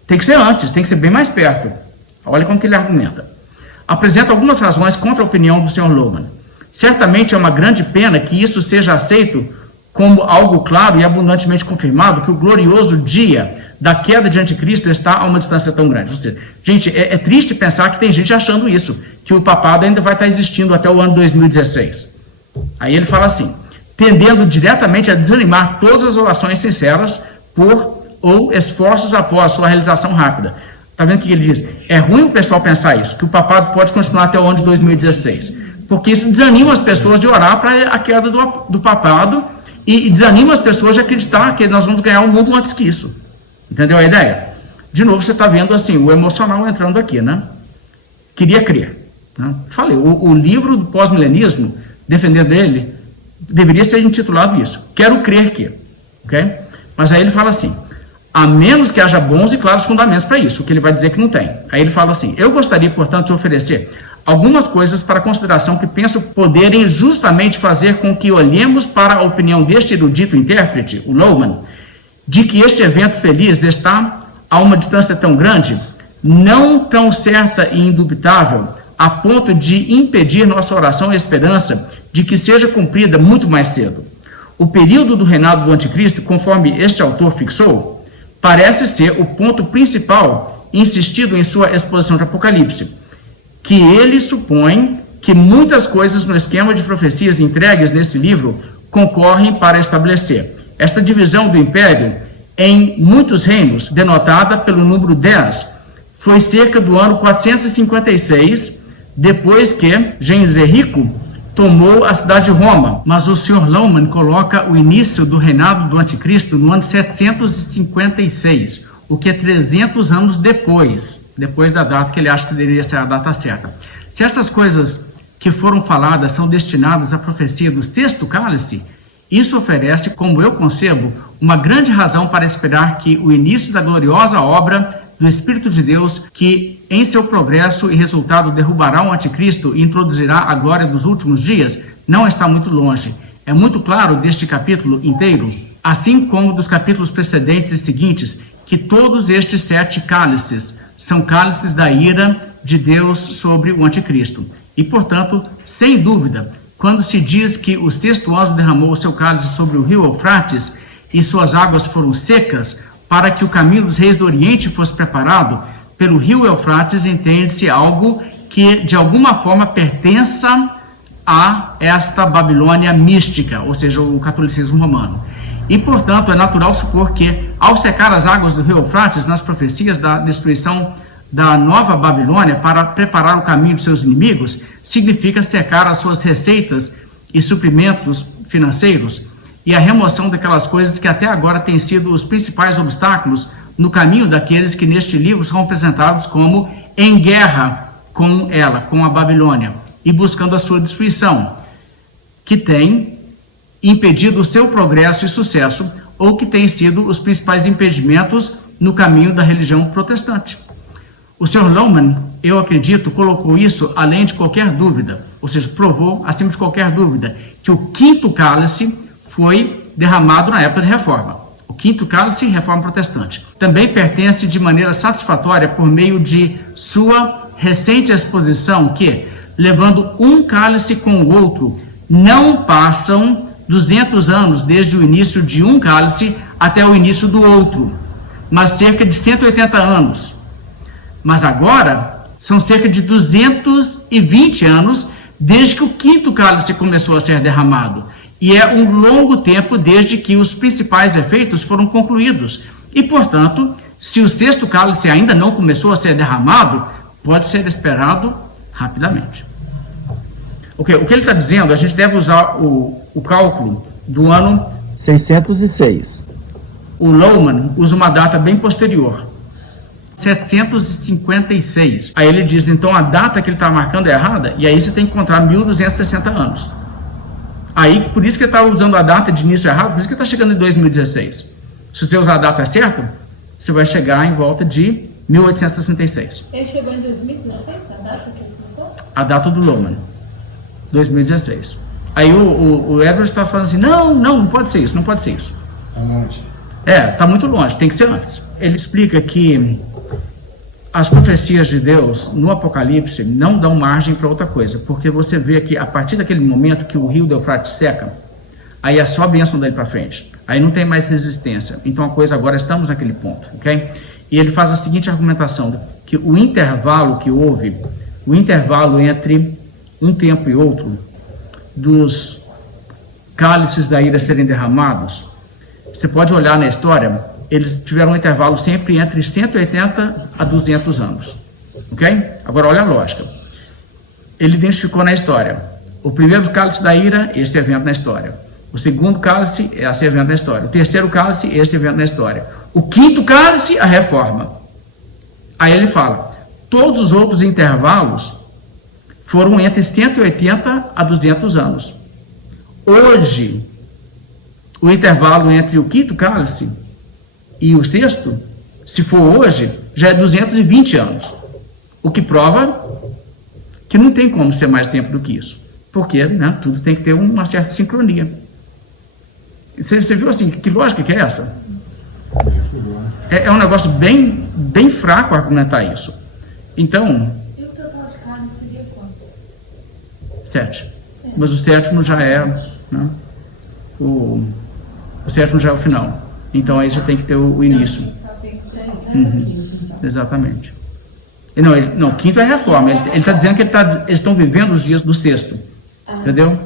tem que ser antes, tem que ser bem mais perto. Olha como que ele argumenta. Apresenta algumas razões contra a opinião do Sr. Lohmann. Certamente é uma grande pena que isso seja aceito como algo claro e abundantemente confirmado, que o glorioso dia da queda de Anticristo está a uma distância tão grande. Ou seja, gente, é triste pensar que tem gente achando isso, que o papado ainda vai estar existindo até o ano 2016. Aí ele fala assim: tendendo diretamente a desanimar todas as orações sinceras ou esforços após sua realização rápida. Está vendo o que ele diz? É ruim o pessoal pensar isso, que o papado pode continuar até o ano de 2016, porque isso desanima as pessoas de orar para a queda do papado e desanima as pessoas de acreditar que nós vamos ganhar o mundo antes que isso. Entendeu a ideia? De novo, você está vendo assim, o emocional entrando aqui, né? Queria crer. Né? Falei, o livro do pós-milenismo, defendendo ele, deveria ser intitulado isso: Quero crer que. Ok? Mas aí ele fala assim: a menos que haja bons e claros fundamentos para isso, o que ele vai dizer que não tem. Aí ele fala assim: eu gostaria, portanto, de oferecer algumas coisas para consideração que penso poderem justamente fazer com que olhemos para a opinião deste erudito intérprete, o Lohmann, de que este evento feliz está a uma distância tão grande, não tão certa e indubitável, a ponto de impedir nossa oração e esperança de que seja cumprida muito mais cedo. O período do reinado do Anticristo, conforme este autor fixou, parece ser o ponto principal insistido em sua exposição de Apocalipse, que ele supõe que muitas coisas no esquema de profecias entregues nesse livro concorrem para estabelecer. Esta divisão do império em muitos reinos, denotada pelo número 10, foi cerca do ano 456, depois que Genserico tomou a cidade de Roma. Mas o Sr. Lohmann coloca o início do reinado do Anticristo no ano 756, o que é 300 anos depois da data que ele acha que deveria ser a data certa. Se essas coisas que foram faladas são destinadas à profecia do sexto cálice, isso oferece, como eu concebo, uma grande razão para esperar que o início da gloriosa obra do Espírito de Deus, que em seu progresso e resultado derrubará o Anticristo e introduzirá a glória dos últimos dias, não está muito longe. É muito claro deste capítulo inteiro, assim como dos capítulos precedentes e seguintes, que todos estes 7 cálices são cálices da ira de Deus sobre o anticristo. E, portanto, sem dúvida, quando se diz que o sexto anjo derramou o seu cálice sobre o rio Eufrates e suas águas foram secas, para que o caminho dos reis do Oriente fosse preparado, pelo rio Eufrates entende-se algo que de alguma forma pertença a esta Babilônia mística, ou seja, o catolicismo romano. E, portanto, é natural supor que, ao secar as águas do rio Eufrates, nas profecias da destruição da nova Babilônia para preparar o caminho dos seus inimigos, significa secar as suas receitas e suprimentos financeiros e a remoção daquelas coisas que até agora têm sido os principais obstáculos no caminho daqueles que neste livro são apresentados como em guerra com ela, com a Babilônia, e buscando a sua destruição, que tem impedido o seu progresso e sucesso, ou que tem sido os principais impedimentos no caminho da religião protestante. O Sr. Lohmann, eu acredito, colocou isso além de qualquer dúvida, ou seja, provou, acima de qualquer dúvida, que o quinto cálice foi derramado na época da Reforma. O quinto cálice, Reforma Protestante. Também pertence de maneira satisfatória por meio de sua recente exposição que, levando um cálice com o outro, não passam 200 anos desde o início de um cálice até o início do outro, mas cerca de 180 anos. Mas agora, são cerca de 220 anos desde que o quinto cálice começou a ser derramado. E é um longo tempo desde que os principais efeitos foram concluídos. E, portanto, se o sexto cálice ainda não começou a ser derramado, pode ser esperado rapidamente. Okay, o que ele está dizendo, a gente deve usar o cálculo do ano 606. O Lohmann usa uma data bem posterior, 756. Aí ele diz, então a data que ele está marcando é errada, e aí você tem que encontrar 1260 anos. Aí, por isso que ele está usando a data de início errado, por isso que ele está chegando em 2016. Se você usar a data certa, você vai chegar em volta de 1866. Ele chegou em 2016, a data que ele contou? A data do Lohmann, 2016. Aí o Edwards está falando assim, não pode ser isso, não pode ser isso. Está longe. Está muito longe, tem que ser antes. Ele explica que as profecias de Deus no Apocalipse não dão margem para outra coisa, porque você vê que a partir daquele momento que o rio do Eufrates seca, aí é só a bênção dele para frente, aí não tem mais resistência. Então a coisa agora, estamos naquele ponto, ok? E ele faz a seguinte argumentação, que o intervalo que houve, o intervalo entre um tempo e outro, dos cálices da ira serem derramados, você pode olhar na história, eles tiveram um intervalo sempre entre 180 a 200 anos, ok? Agora olha a lógica. Ele identificou na história, o primeiro cálice da ira, esse evento na história. O segundo cálice, esse evento na história. O terceiro cálice, esse evento na história. O quinto cálice, a reforma. Aí ele fala, todos os outros intervalos foram entre 180 a 200 anos. Hoje, o intervalo entre o quinto cálice e o sexto, se for hoje, já é 220 anos. O que prova que não tem como ser mais tempo do que isso. Porque, né, tudo tem que ter uma certa sincronia. Você viu assim, que lógica que é essa? É um negócio bem fraco argumentar isso. Então... E o total de carne seria quantos? 7. Mas o sétimo já é... Né, o sétimo já é o final. Então aí já tem que ter o início. Só tem que ter Exatamente. Não, o quinto é a reforma. Ele está dizendo que eles estão vivendo os dias do sexto. Entendeu?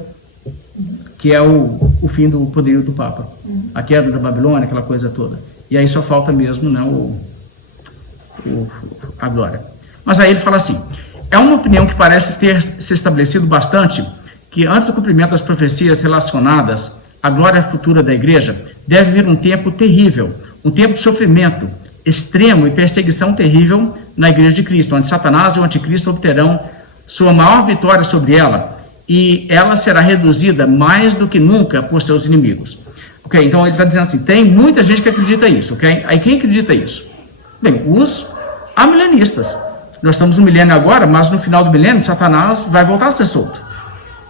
Que é o fim do poderio do Papa. A queda da Babilônia, aquela coisa toda. E aí só falta mesmo, né, a glória. Mas aí ele fala assim, é uma opinião que parece ter se estabelecido bastante, que antes do cumprimento das profecias relacionadas à glória futura da igreja, deve vir um tempo terrível, um tempo de sofrimento extremo e perseguição terrível na igreja de Cristo, onde Satanás e o anticristo obterão sua maior vitória sobre ela, e ela será reduzida mais do que nunca por seus inimigos. Ok, então ele está dizendo assim, tem muita gente que acredita isso, ok? Aí quem acredita isso? Bem, os amilenistas. Nós estamos no milênio agora, mas no final do milênio, Satanás vai voltar a ser solto,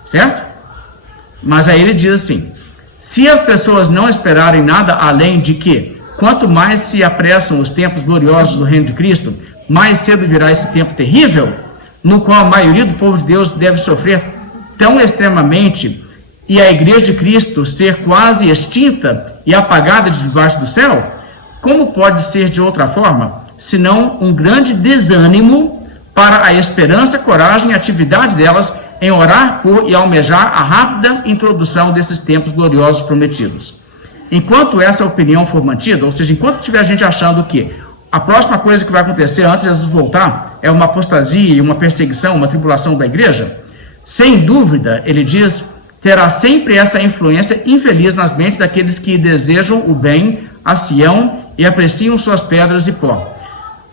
certo? Mas aí ele diz assim, se as pessoas não esperarem nada além de que, quanto mais se apressam os tempos gloriosos do reino de Cristo, mais cedo virá esse tempo terrível, no qual a maioria do povo de Deus deve sofrer tão extremamente e a igreja de Cristo ser quase extinta e apagada de debaixo do céu? Como pode ser de outra forma, senão um grande desânimo para a esperança, coragem e atividade delas em orar por e almejar a rápida introdução desses tempos gloriosos prometidos? Enquanto essa opinião for mantida, ou seja, enquanto tiver gente achando que a próxima coisa que vai acontecer antes de Jesus voltar é uma apostasia, uma perseguição, uma tribulação da igreja, sem dúvida, ele diz, terá sempre essa influência infeliz nas mentes daqueles que desejam o bem a Sião e apreciam suas pedras e pó.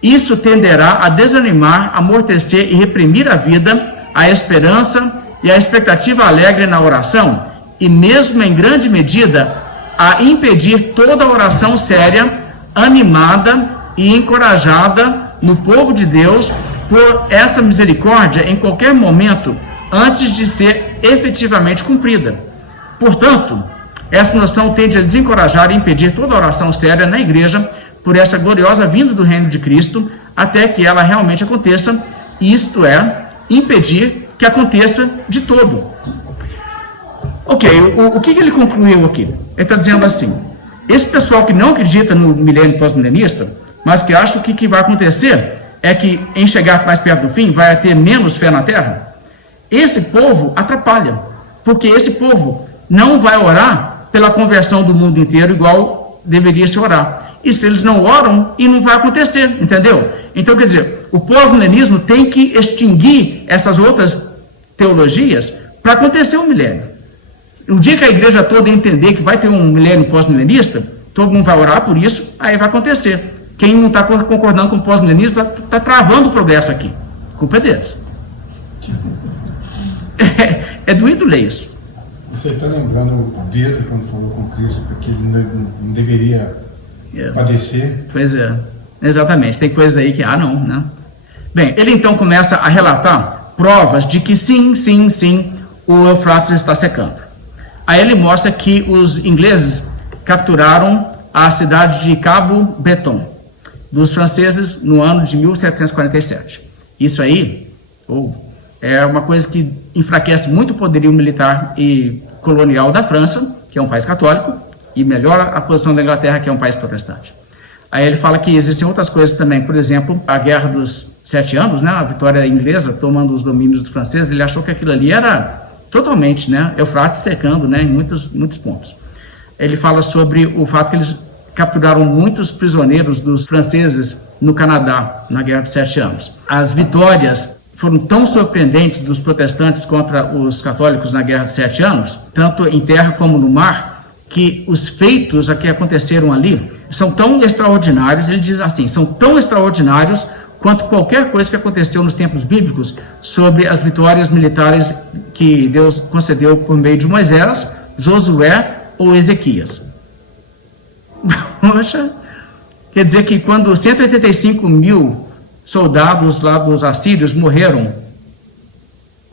Isso tenderá a desanimar, amortecer e reprimir a vida, a esperança e a expectativa alegre na oração, e mesmo em grande medida a impedir toda oração séria, animada e encorajada no povo de Deus por essa misericórdia em qualquer momento antes de ser efetivamente cumprida. Portanto, essa noção tende a desencorajar e impedir toda oração séria na igreja por essa gloriosa vinda do reino de Cristo até que ela realmente aconteça, isto é, impedir que aconteça de todo. Ok, o que ele concluiu aqui? Ele está dizendo assim, esse pessoal que não acredita no milênio pós-milenista, mas que acha que o que vai acontecer é que em chegar mais perto do fim vai ter menos fé na terra, esse povo atrapalha, porque esse povo não vai orar pela conversão do mundo inteiro igual deveria se orar. E se eles não oram, e não vai acontecer, entendeu? Então, quer dizer, o pós-milenismo tem que extinguir essas outras teologias para acontecer o milênio. O dia que a igreja toda entender que vai ter um milênio pós-milenista, todo mundo vai orar por isso, aí vai acontecer. Quem não está concordando com o pós-milenismo está travando o progresso aqui. A culpa é deles. É doído ler isso. Você está lembrando o Pedro quando falou com Cristo, porque ele não deveria padecer? Pois é, exatamente. Tem coisa aí que, não, né? Bem, ele então começa a relatar provas de que sim, o Eufrates está secando. Aí ele mostra que os ingleses capturaram a cidade de Cabo Breton dos franceses no ano de 1747. Isso aí é uma coisa que enfraquece muito o poderio militar e colonial da França, que é um país católico, e melhora a posição da Inglaterra, que é um país protestante. Aí ele fala que existem outras coisas também, por exemplo, a Guerra dos 7 Anos, né, a vitória inglesa tomando os domínios dos franceses, ele achou que aquilo ali era totalmente, né, Eufrates secando, né, em muitos pontos. Ele fala sobre o fato que eles capturaram muitos prisioneiros dos franceses no Canadá, na Guerra dos 7 Anos. As vitórias foram tão surpreendentes dos protestantes contra os católicos na Guerra dos 7 Anos, tanto em terra como no mar, que os feitos que aconteceram ali são tão extraordinários, ele diz assim, são tão extraordinários quanto qualquer coisa que aconteceu nos tempos bíblicos sobre as vitórias militares que Deus concedeu por meio de Moisés, Josué ou Ezequias. Poxa, quer dizer que quando 185 mil soldados lá dos assírios morreram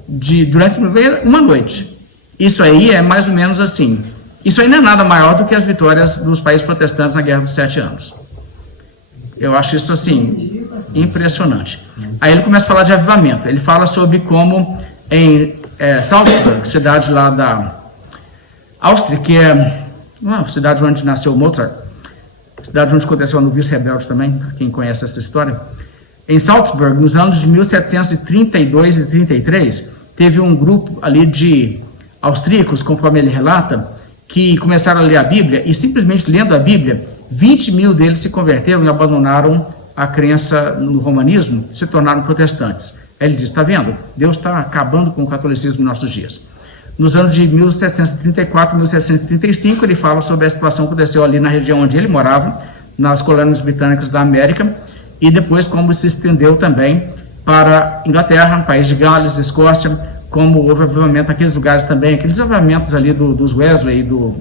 durante uma noite, isso aí é mais ou menos assim. Isso aí não é nada maior do que as vitórias dos países protestantes na Guerra dos 7 Anos. Eu acho isso, assim, impressionante. Aí ele começa a falar de avivamento. Ele fala sobre como em Salzburg, cidade lá da Áustria, que é uma cidade onde nasceu Mozart, cidade onde aconteceu a Novice Rebelde também, quem conhece essa história. Em Salzburg, nos anos de 1732 e 33, teve um grupo ali de austríacos, conforme ele relata, que começaram a ler a Bíblia, e simplesmente lendo a Bíblia, 20 mil deles se converteram e abandonaram a crença no romanismo, se tornaram protestantes. Aí ele diz, está vendo? Deus está acabando com o catolicismo nos nossos dias. Nos anos de 1734 e 1735, ele fala sobre a situação que aconteceu ali na região onde ele morava, nas colônias britânicas da América, e depois como se estendeu também para Inglaterra, país de Gales, Escócia, como houve avivamento naqueles lugares também, aqueles avivamentos ali dos Wesley, do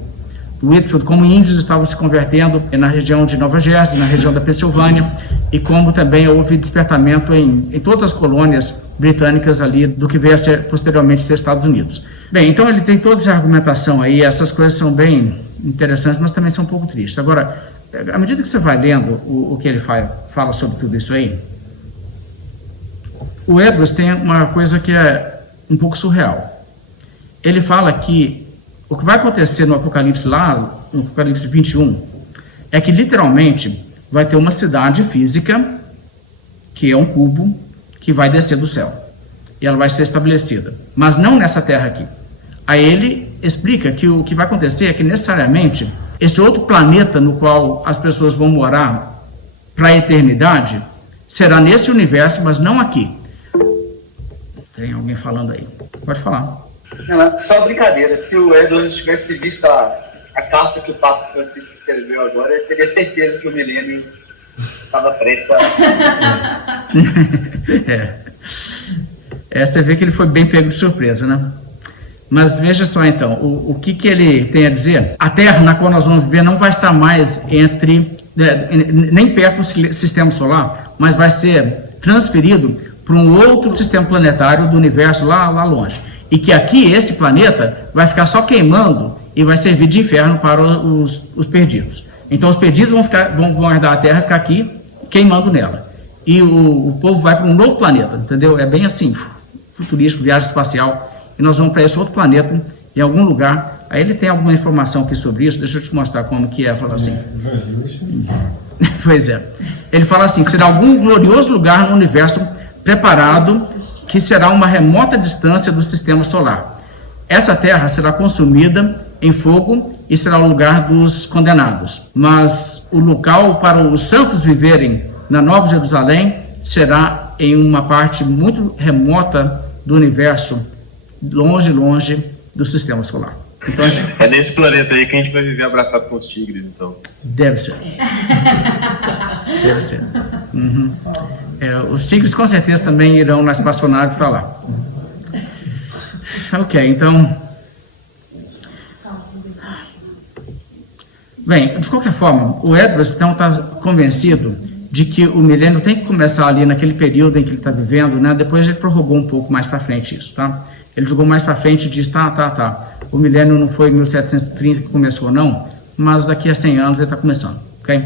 Whitefield, como índios estavam se convertendo na região de Nova Jersey, na região da Pensilvânia, e como também houve despertamento em todas as colônias britânicas ali do que veio a ser posteriormente ser Estados Unidos. Bem, então ele tem toda essa argumentação aí, essas coisas são bem interessantes, mas também são um pouco tristes. Agora, à medida que você vai lendo o que ele fala sobre tudo isso aí, o Edwards tem uma coisa que é um pouco surreal. Ele fala que o que vai acontecer no Apocalipse lá, no Apocalipse 21, é que literalmente vai ter uma cidade física, que é um cubo, que vai descer do céu. E ela vai ser estabelecida. Mas não nessa terra aqui. Aí ele explica que o que vai acontecer é que necessariamente esse outro planeta no qual as pessoas vão morar para a eternidade será nesse universo, mas não aqui. Tem alguém falando aí? Pode falar. Não, só brincadeira. Se o Edwards tivesse visto a carta que o Papa Francisco escreveu agora, ele teria certeza que o milênio estava prestes a... Você vê que ele foi bem pego de surpresa, né? Mas veja só então, o que ele tem a dizer? A Terra na qual nós vamos viver não vai estar mais nem perto do sistema solar, mas vai ser transferido para um outro sistema planetário do universo lá longe. E que aqui, esse planeta, vai ficar só queimando e vai servir de inferno para os perdidos. Então os perdidos vão herdar a Terra e ficar aqui queimando nela. E o povo vai para um novo planeta, entendeu? É bem assim, futurístico, viagem espacial. E nós vamos para esse outro planeta, em algum lugar. Aí ele tem alguma informação aqui sobre isso, deixa eu te mostrar como que é. Fala assim. Pois é. Ele fala assim: será algum glorioso lugar no universo preparado, que será uma remota distância do sistema solar. Essa terra será consumida em fogo e será o lugar dos condenados. Mas o local para os santos viverem na Nova Jerusalém será em uma parte muito remota do universo, longe do sistema solar. Então, é nesse planeta aí que a gente vai viver abraçado com os tigres, então. Deve ser. Uhum. Os tigres com certeza também irão na espaçonave para lá. Ok, então... Bem, de qualquer forma, o Edwards então está convencido de que o milênio tem que começar ali naquele período em que ele está vivendo, né? Depois ele prorrogou um pouco mais para frente isso, tá? Ele jogou mais para frente e disse, o milênio não foi em 1730 que começou, não, mas daqui a 100 anos ele está começando, ok?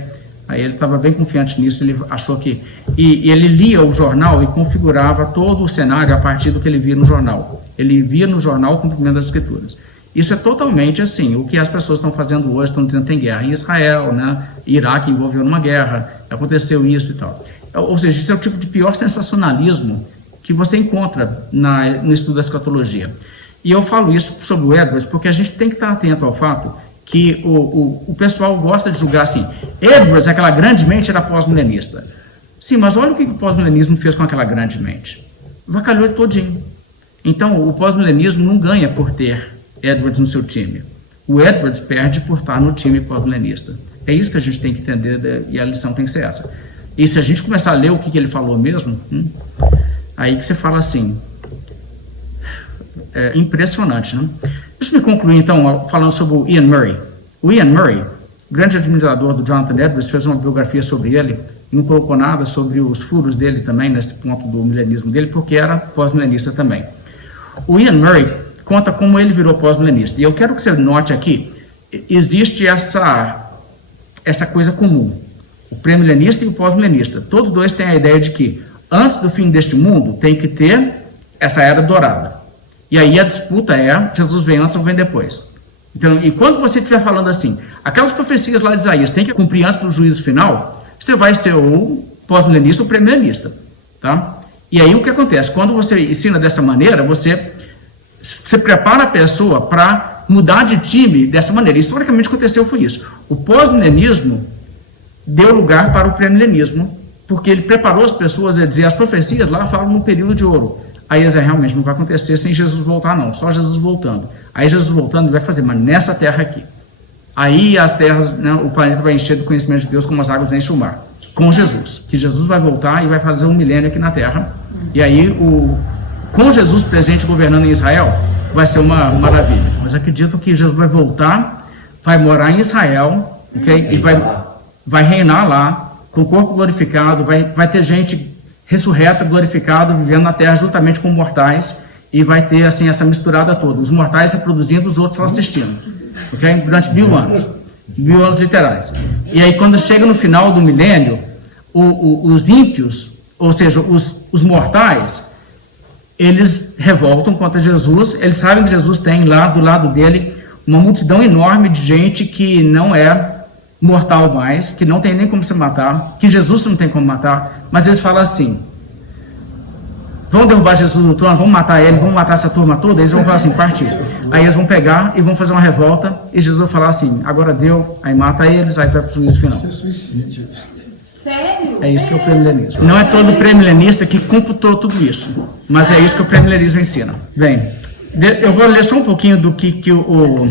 Aí ele estava bem confiante nisso, ele achou que... E ele lia o jornal e configurava todo o cenário a partir do que ele via no jornal. Ele via no jornal o cumprimento das escrituras. Isso é totalmente assim, o que as pessoas estão fazendo hoje, estão dizendo que tem guerra em Israel, né? Iraque envolveu numa guerra, aconteceu isso e tal. Ou seja, isso é o tipo de pior sensacionalismo que você encontra no estudo da escatologia. E eu falo isso sobre o Edwards porque a gente tem que estar atento ao fato que o pessoal gosta de julgar assim, Edwards, aquela grande mente, era pós-milenista. Sim, mas olha o que o pós-milenismo fez com aquela grande mente. Vacalhou ele todinho. Então, o pós-milenismo não ganha por ter Edwards no seu time. O Edwards perde por estar no time pós-milenista. É isso que a gente tem que entender e a lição tem que ser essa. E se a gente começar a ler o que ele falou mesmo, aí que você fala assim, é impressionante, né? Deixa eu me concluir então falando sobre o Ian Murray. O Ian Murray, grande administrador do Jonathan Edwards, fez uma biografia sobre ele, não colocou nada sobre os furos dele também, nesse ponto do milenismo dele, porque era pós-milenista também. O Ian Murray conta como ele virou pós-milenista. E eu quero que você note aqui, existe essa coisa comum. O pré-milenista e o pós-milenista. Todos dois têm a ideia de que, antes do fim deste mundo, tem que ter essa era dourada. E aí a disputa é, Jesus vem antes ou vem depois. Então, e quando você estiver falando assim, aquelas profecias lá de Isaías tem que cumprir antes do juízo final, você vai ser ou pós-milenista ou pré-milenista. Tá? E aí o que acontece? Quando você ensina dessa maneira, você prepara a pessoa para mudar de time dessa maneira. Historicamente aconteceu foi isso. O pós-milenismo deu lugar para o pré-milenismo, porque ele preparou as pessoas a dizer, as profecias lá falam no período de ouro. Aí realmente não vai acontecer sem Jesus voltar não, só Jesus voltando. Aí Jesus voltando vai fazer, mas nessa terra aqui. Aí as terras, né, o planeta vai encher do conhecimento de Deus como as águas enchem o mar. Com Jesus, que Jesus vai voltar e vai fazer um milênio aqui na terra. E aí com Jesus presente governando em Israel, vai ser uma maravilha. Mas acredito que Jesus vai voltar, vai morar em Israel, okay? E vai reinar lá, com o corpo glorificado, vai ter gente ressurreta, glorificada, vivendo na terra juntamente com mortais, e vai ter assim essa misturada toda. Os mortais reproduzindo, os outros só assistindo. Okay? Durante 1000 anos. 1000 anos literais. E aí quando chega no final do milênio, os ímpios, ou seja, os mortais, eles revoltam contra Jesus. Eles sabem que Jesus tem lá do lado dele uma multidão enorme de gente que não é mortal mais, que não tem nem como se matar, que Jesus não tem como matar, mas eles falam assim: vão derrubar Jesus do trono, vão matar ele, vão matar essa turma toda. Eles vão falar assim: partiu. Aí eles vão pegar e vão fazer uma revolta, e Jesus vai falar assim: agora deu, aí mata eles, aí vai para o juízo final. Isso é suicídio. Sério? É isso que é o premilenismo. Não é todo premilenista que computou tudo isso, mas é isso que o premilenismo ensina. Bem, eu vou ler só um pouquinho do que o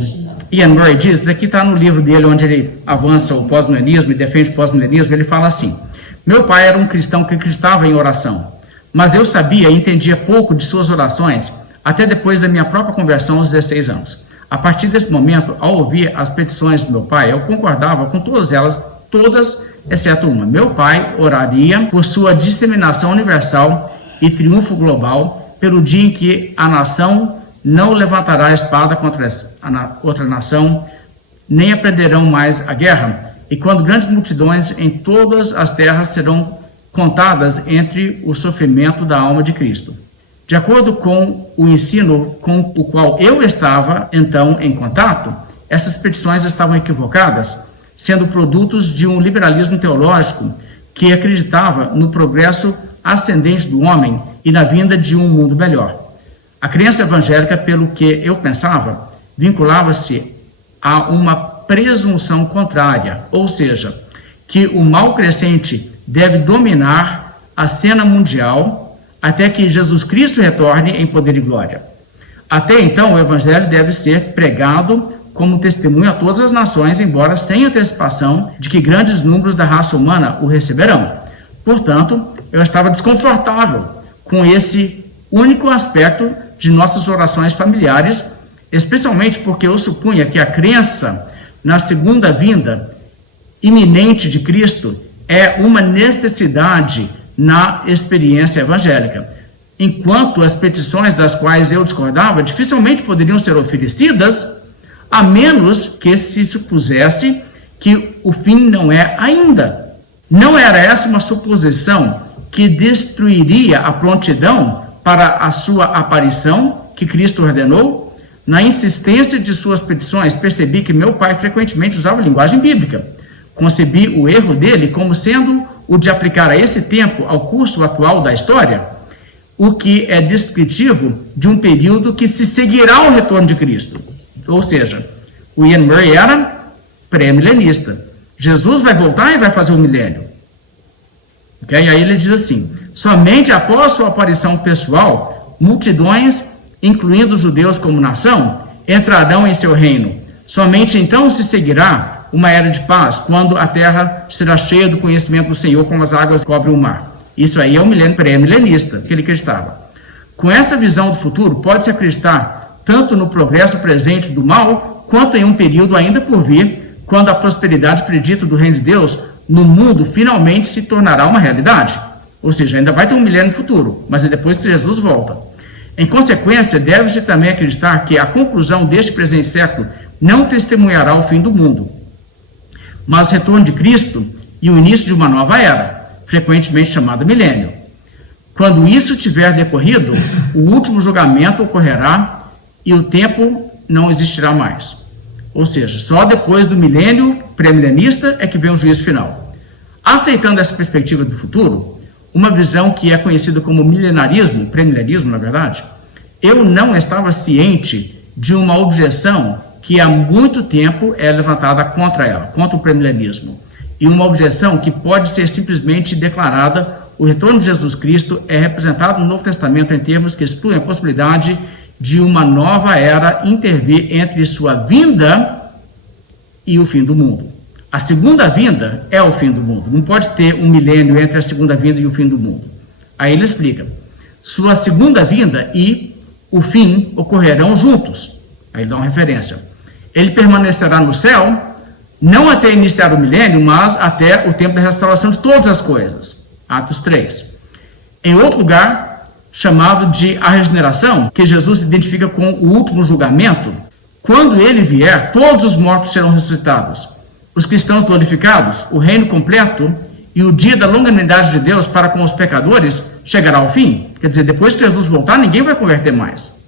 Ian Murray diz. Isso aqui está no livro dele, onde ele avança o pós-milenismo e defende o pós-milenismo. Ele fala assim: meu pai era um cristão que acreditava em oração, mas eu sabia e entendia pouco de suas orações até depois da minha própria conversão aos 16 anos. A partir desse momento, ao ouvir as petições do meu pai, eu concordava com todas elas, todas exceto uma. Meu pai oraria por sua disseminação universal e triunfo global pelo dia em que a nação não levantará a espada contra outra nação, nem aprenderão mais a guerra, e quando grandes multidões em todas as terras serão contadas entre o sofrimento da alma de Cristo. De acordo com o ensino com o qual eu estava, então, em contato, essas petições estavam equivocadas, sendo produtos de um liberalismo teológico que acreditava no progresso ascendente do homem e na vinda de um mundo melhor. A crença evangélica, pelo que eu pensava, vinculava-se a uma presunção contrária, ou seja, que o mal crescente deve dominar a cena mundial até que Jesus Cristo retorne em poder e glória. Até então, o evangelho deve ser pregado como testemunho a todas as nações, embora sem antecipação de que grandes números da raça humana o receberão. Portanto, eu estava desconfortável com esse único aspecto de nossas orações familiares, especialmente porque eu supunha que a crença na segunda vinda iminente de Cristo é uma necessidade na experiência evangélica, enquanto as petições das quais eu discordava dificilmente poderiam ser oferecidas, a menos que se supusesse que o fim não é ainda. Não era essa uma suposição que destruiria a prontidão para a sua aparição que Cristo ordenou? Na insistência de suas petições, percebi que meu pai frequentemente usava linguagem bíblica. Concebi o erro dele como sendo o de aplicar a esse tempo ao curso atual da história, o que é descritivo de um período que se seguirá ao retorno de Cristo. Ou seja, o Ian Murray era pré-milenista. Jesus vai voltar e vai fazer o milênio. Okay? Aí ele diz assim: somente após sua aparição pessoal, multidões, incluindo os judeus como nação, entrarão em seu reino. Somente então se seguirá uma era de paz, quando a terra será cheia do conhecimento do Senhor, como as águas cobrem o mar. Isso aí é o milênio pré-milenista que ele acreditava. Com essa visão do futuro, pode-se acreditar tanto no progresso presente do mal, quanto em um período ainda por vir, quando a prosperidade predita do reino de Deus no mundo finalmente se tornará uma realidade. Ou seja, ainda vai ter um milênio futuro, mas é depois que Jesus volta. Em consequência, deve-se também acreditar que a conclusão deste presente século não testemunhará o fim do mundo, mas o retorno de Cristo e o início de uma nova era, frequentemente chamada milênio. Quando isso tiver decorrido, o último julgamento ocorrerá e o tempo não existirá mais. Ou seja, só depois do milênio pré-milenista é que vem o juízo final. Aceitando essa perspectiva do futuro, uma visão que é conhecida como milenarismo, pré-milenarismo, na verdade, eu não estava ciente de uma objeção que há muito tempo é levantada contra ela, contra o pré-milenismo, e uma objeção que pode ser simplesmente declarada: o retorno de Jesus Cristo é representado no Novo Testamento em termos que excluem a possibilidade de uma nova era intervir entre sua vinda e o fim do mundo. A segunda vinda é o fim do mundo, não pode ter um milênio entre a segunda vinda e o fim do mundo. Aí ele explica: sua segunda vinda e o fim ocorrerão juntos. Aí ele dá uma referência. Ele permanecerá no céu, não até iniciar o milênio, mas até o tempo da restauração de todas as coisas. Atos 3. Em outro lugar, chamado de a regeneração, que Jesus se identifica com o último julgamento, quando ele vier, todos os mortos serão ressuscitados. Os cristãos glorificados, o reino completo e o dia da longanimidade de Deus para com os pecadores chegará ao fim. Quer dizer, depois que Jesus voltar, ninguém vai converter mais.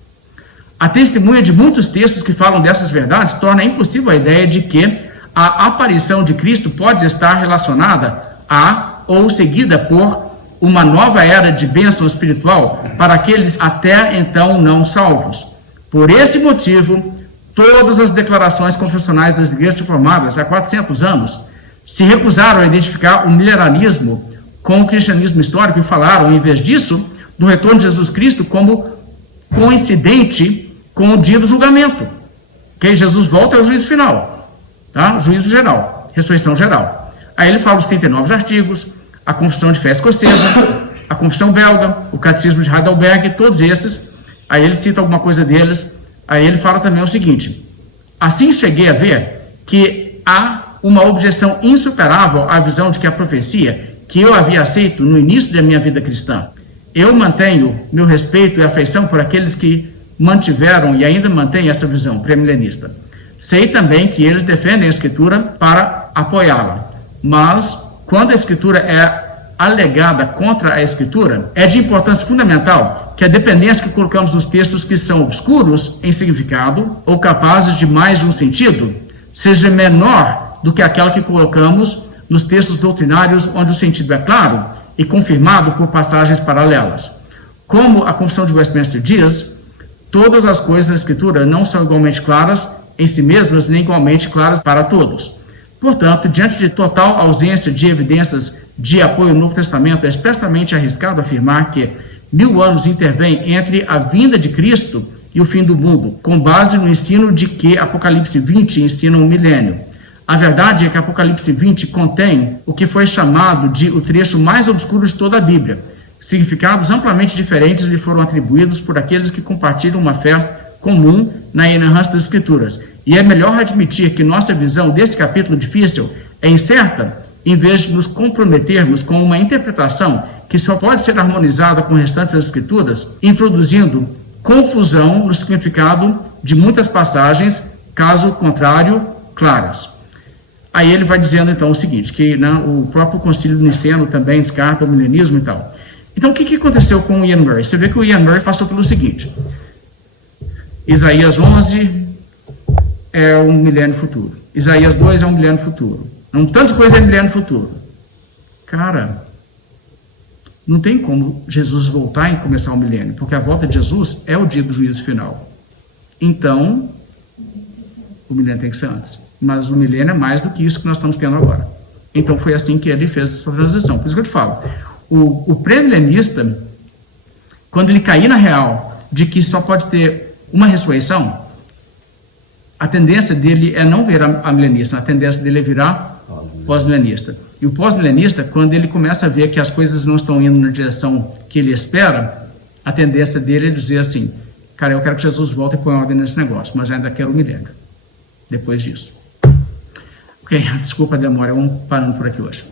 A testemunha de muitos textos que falam dessas verdades torna impossível a ideia de que a aparição de Cristo pode estar relacionada a ou seguida por uma nova era de bênção espiritual para aqueles até então não salvos. Por esse motivo, todas as declarações confessionais das igrejas reformadas há 400 anos se recusaram a identificar o milenarismo com o cristianismo histórico e falaram, em vez disso, do retorno de Jesus Cristo como coincidente com o dia do julgamento. Que Jesus volta ao juízo final, tá? Juízo geral, ressurreição geral. Aí ele fala os 39 artigos, a confissão de fé escocesa, a confissão belga, o catecismo de Heidelberg, todos esses. Aí ele cita alguma coisa deles. Aí ele fala também o seguinte: assim cheguei a ver que há uma objeção insuperável à visão de que a profecia que eu havia aceito no início da minha vida cristã. Eu mantenho meu respeito e afeição por aqueles que mantiveram e ainda mantêm essa visão pré-milenista. Sei também que eles defendem a Escritura para apoiá-la, mas quando a Escritura é alegada contra a Escritura, é de importância fundamental que a dependência que colocamos nos textos que são obscuros em significado ou capazes de mais de um sentido seja menor do que aquela que colocamos nos textos doutrinários onde o sentido é claro e confirmado por passagens paralelas. Como a Confissão de Westminster diz, todas as coisas da Escritura não são igualmente claras em si mesmas, nem igualmente claras para todos. Portanto, diante de total ausência de evidências de apoio ao Novo Testamento, é expressamente arriscado afirmar que 1000 anos intervêm entre a vinda de Cristo e o fim do mundo, com base no ensino de que Apocalipse 20 ensina um milênio. A verdade é que Apocalipse 20 contém o que foi chamado de o trecho mais obscuro de toda a Bíblia. Significados amplamente diferentes lhe foram atribuídos por aqueles que compartilham uma fé comum na inerrância das Escrituras. E é melhor admitir que nossa visão desse capítulo difícil é incerta, em vez de nos comprometermos com uma interpretação que só pode ser harmonizada com o restante das Escrituras, introduzindo confusão no significado de muitas passagens, caso contrário, claras. Aí ele vai dizendo então o seguinte, que o próprio concílio niceno também descarta o milenismo e tal. Então o que aconteceu com o Ian Murray? Você vê que o Ian Murray passou pelo seguinte: Isaías 11 é um milênio futuro, Isaías 2 é um milênio futuro, um tanto de coisa é milênio futuro. Cara, não tem como Jesus voltar e começar o milênio, porque a volta de Jesus é o dia do juízo final. Então, o milênio tem que ser antes. Mas o milênio é mais do que isso que nós estamos tendo agora. Então foi assim que ele fez essa transição. Por isso que eu te falo, o pré-milenista, quando ele cair na real de que só pode ter uma ressurreição, a tendência dele é não virar a milenista, a tendência dele é virar pós-milenista. E o pós-milenista, quando ele começa a ver que as coisas não estão indo na direção que ele espera, a tendência dele é dizer assim: cara, eu quero que Jesus volte e ponha ordem nesse negócio, mas ainda quero o milênio depois disso. Ok, desculpa a demora, vamos parando por aqui hoje.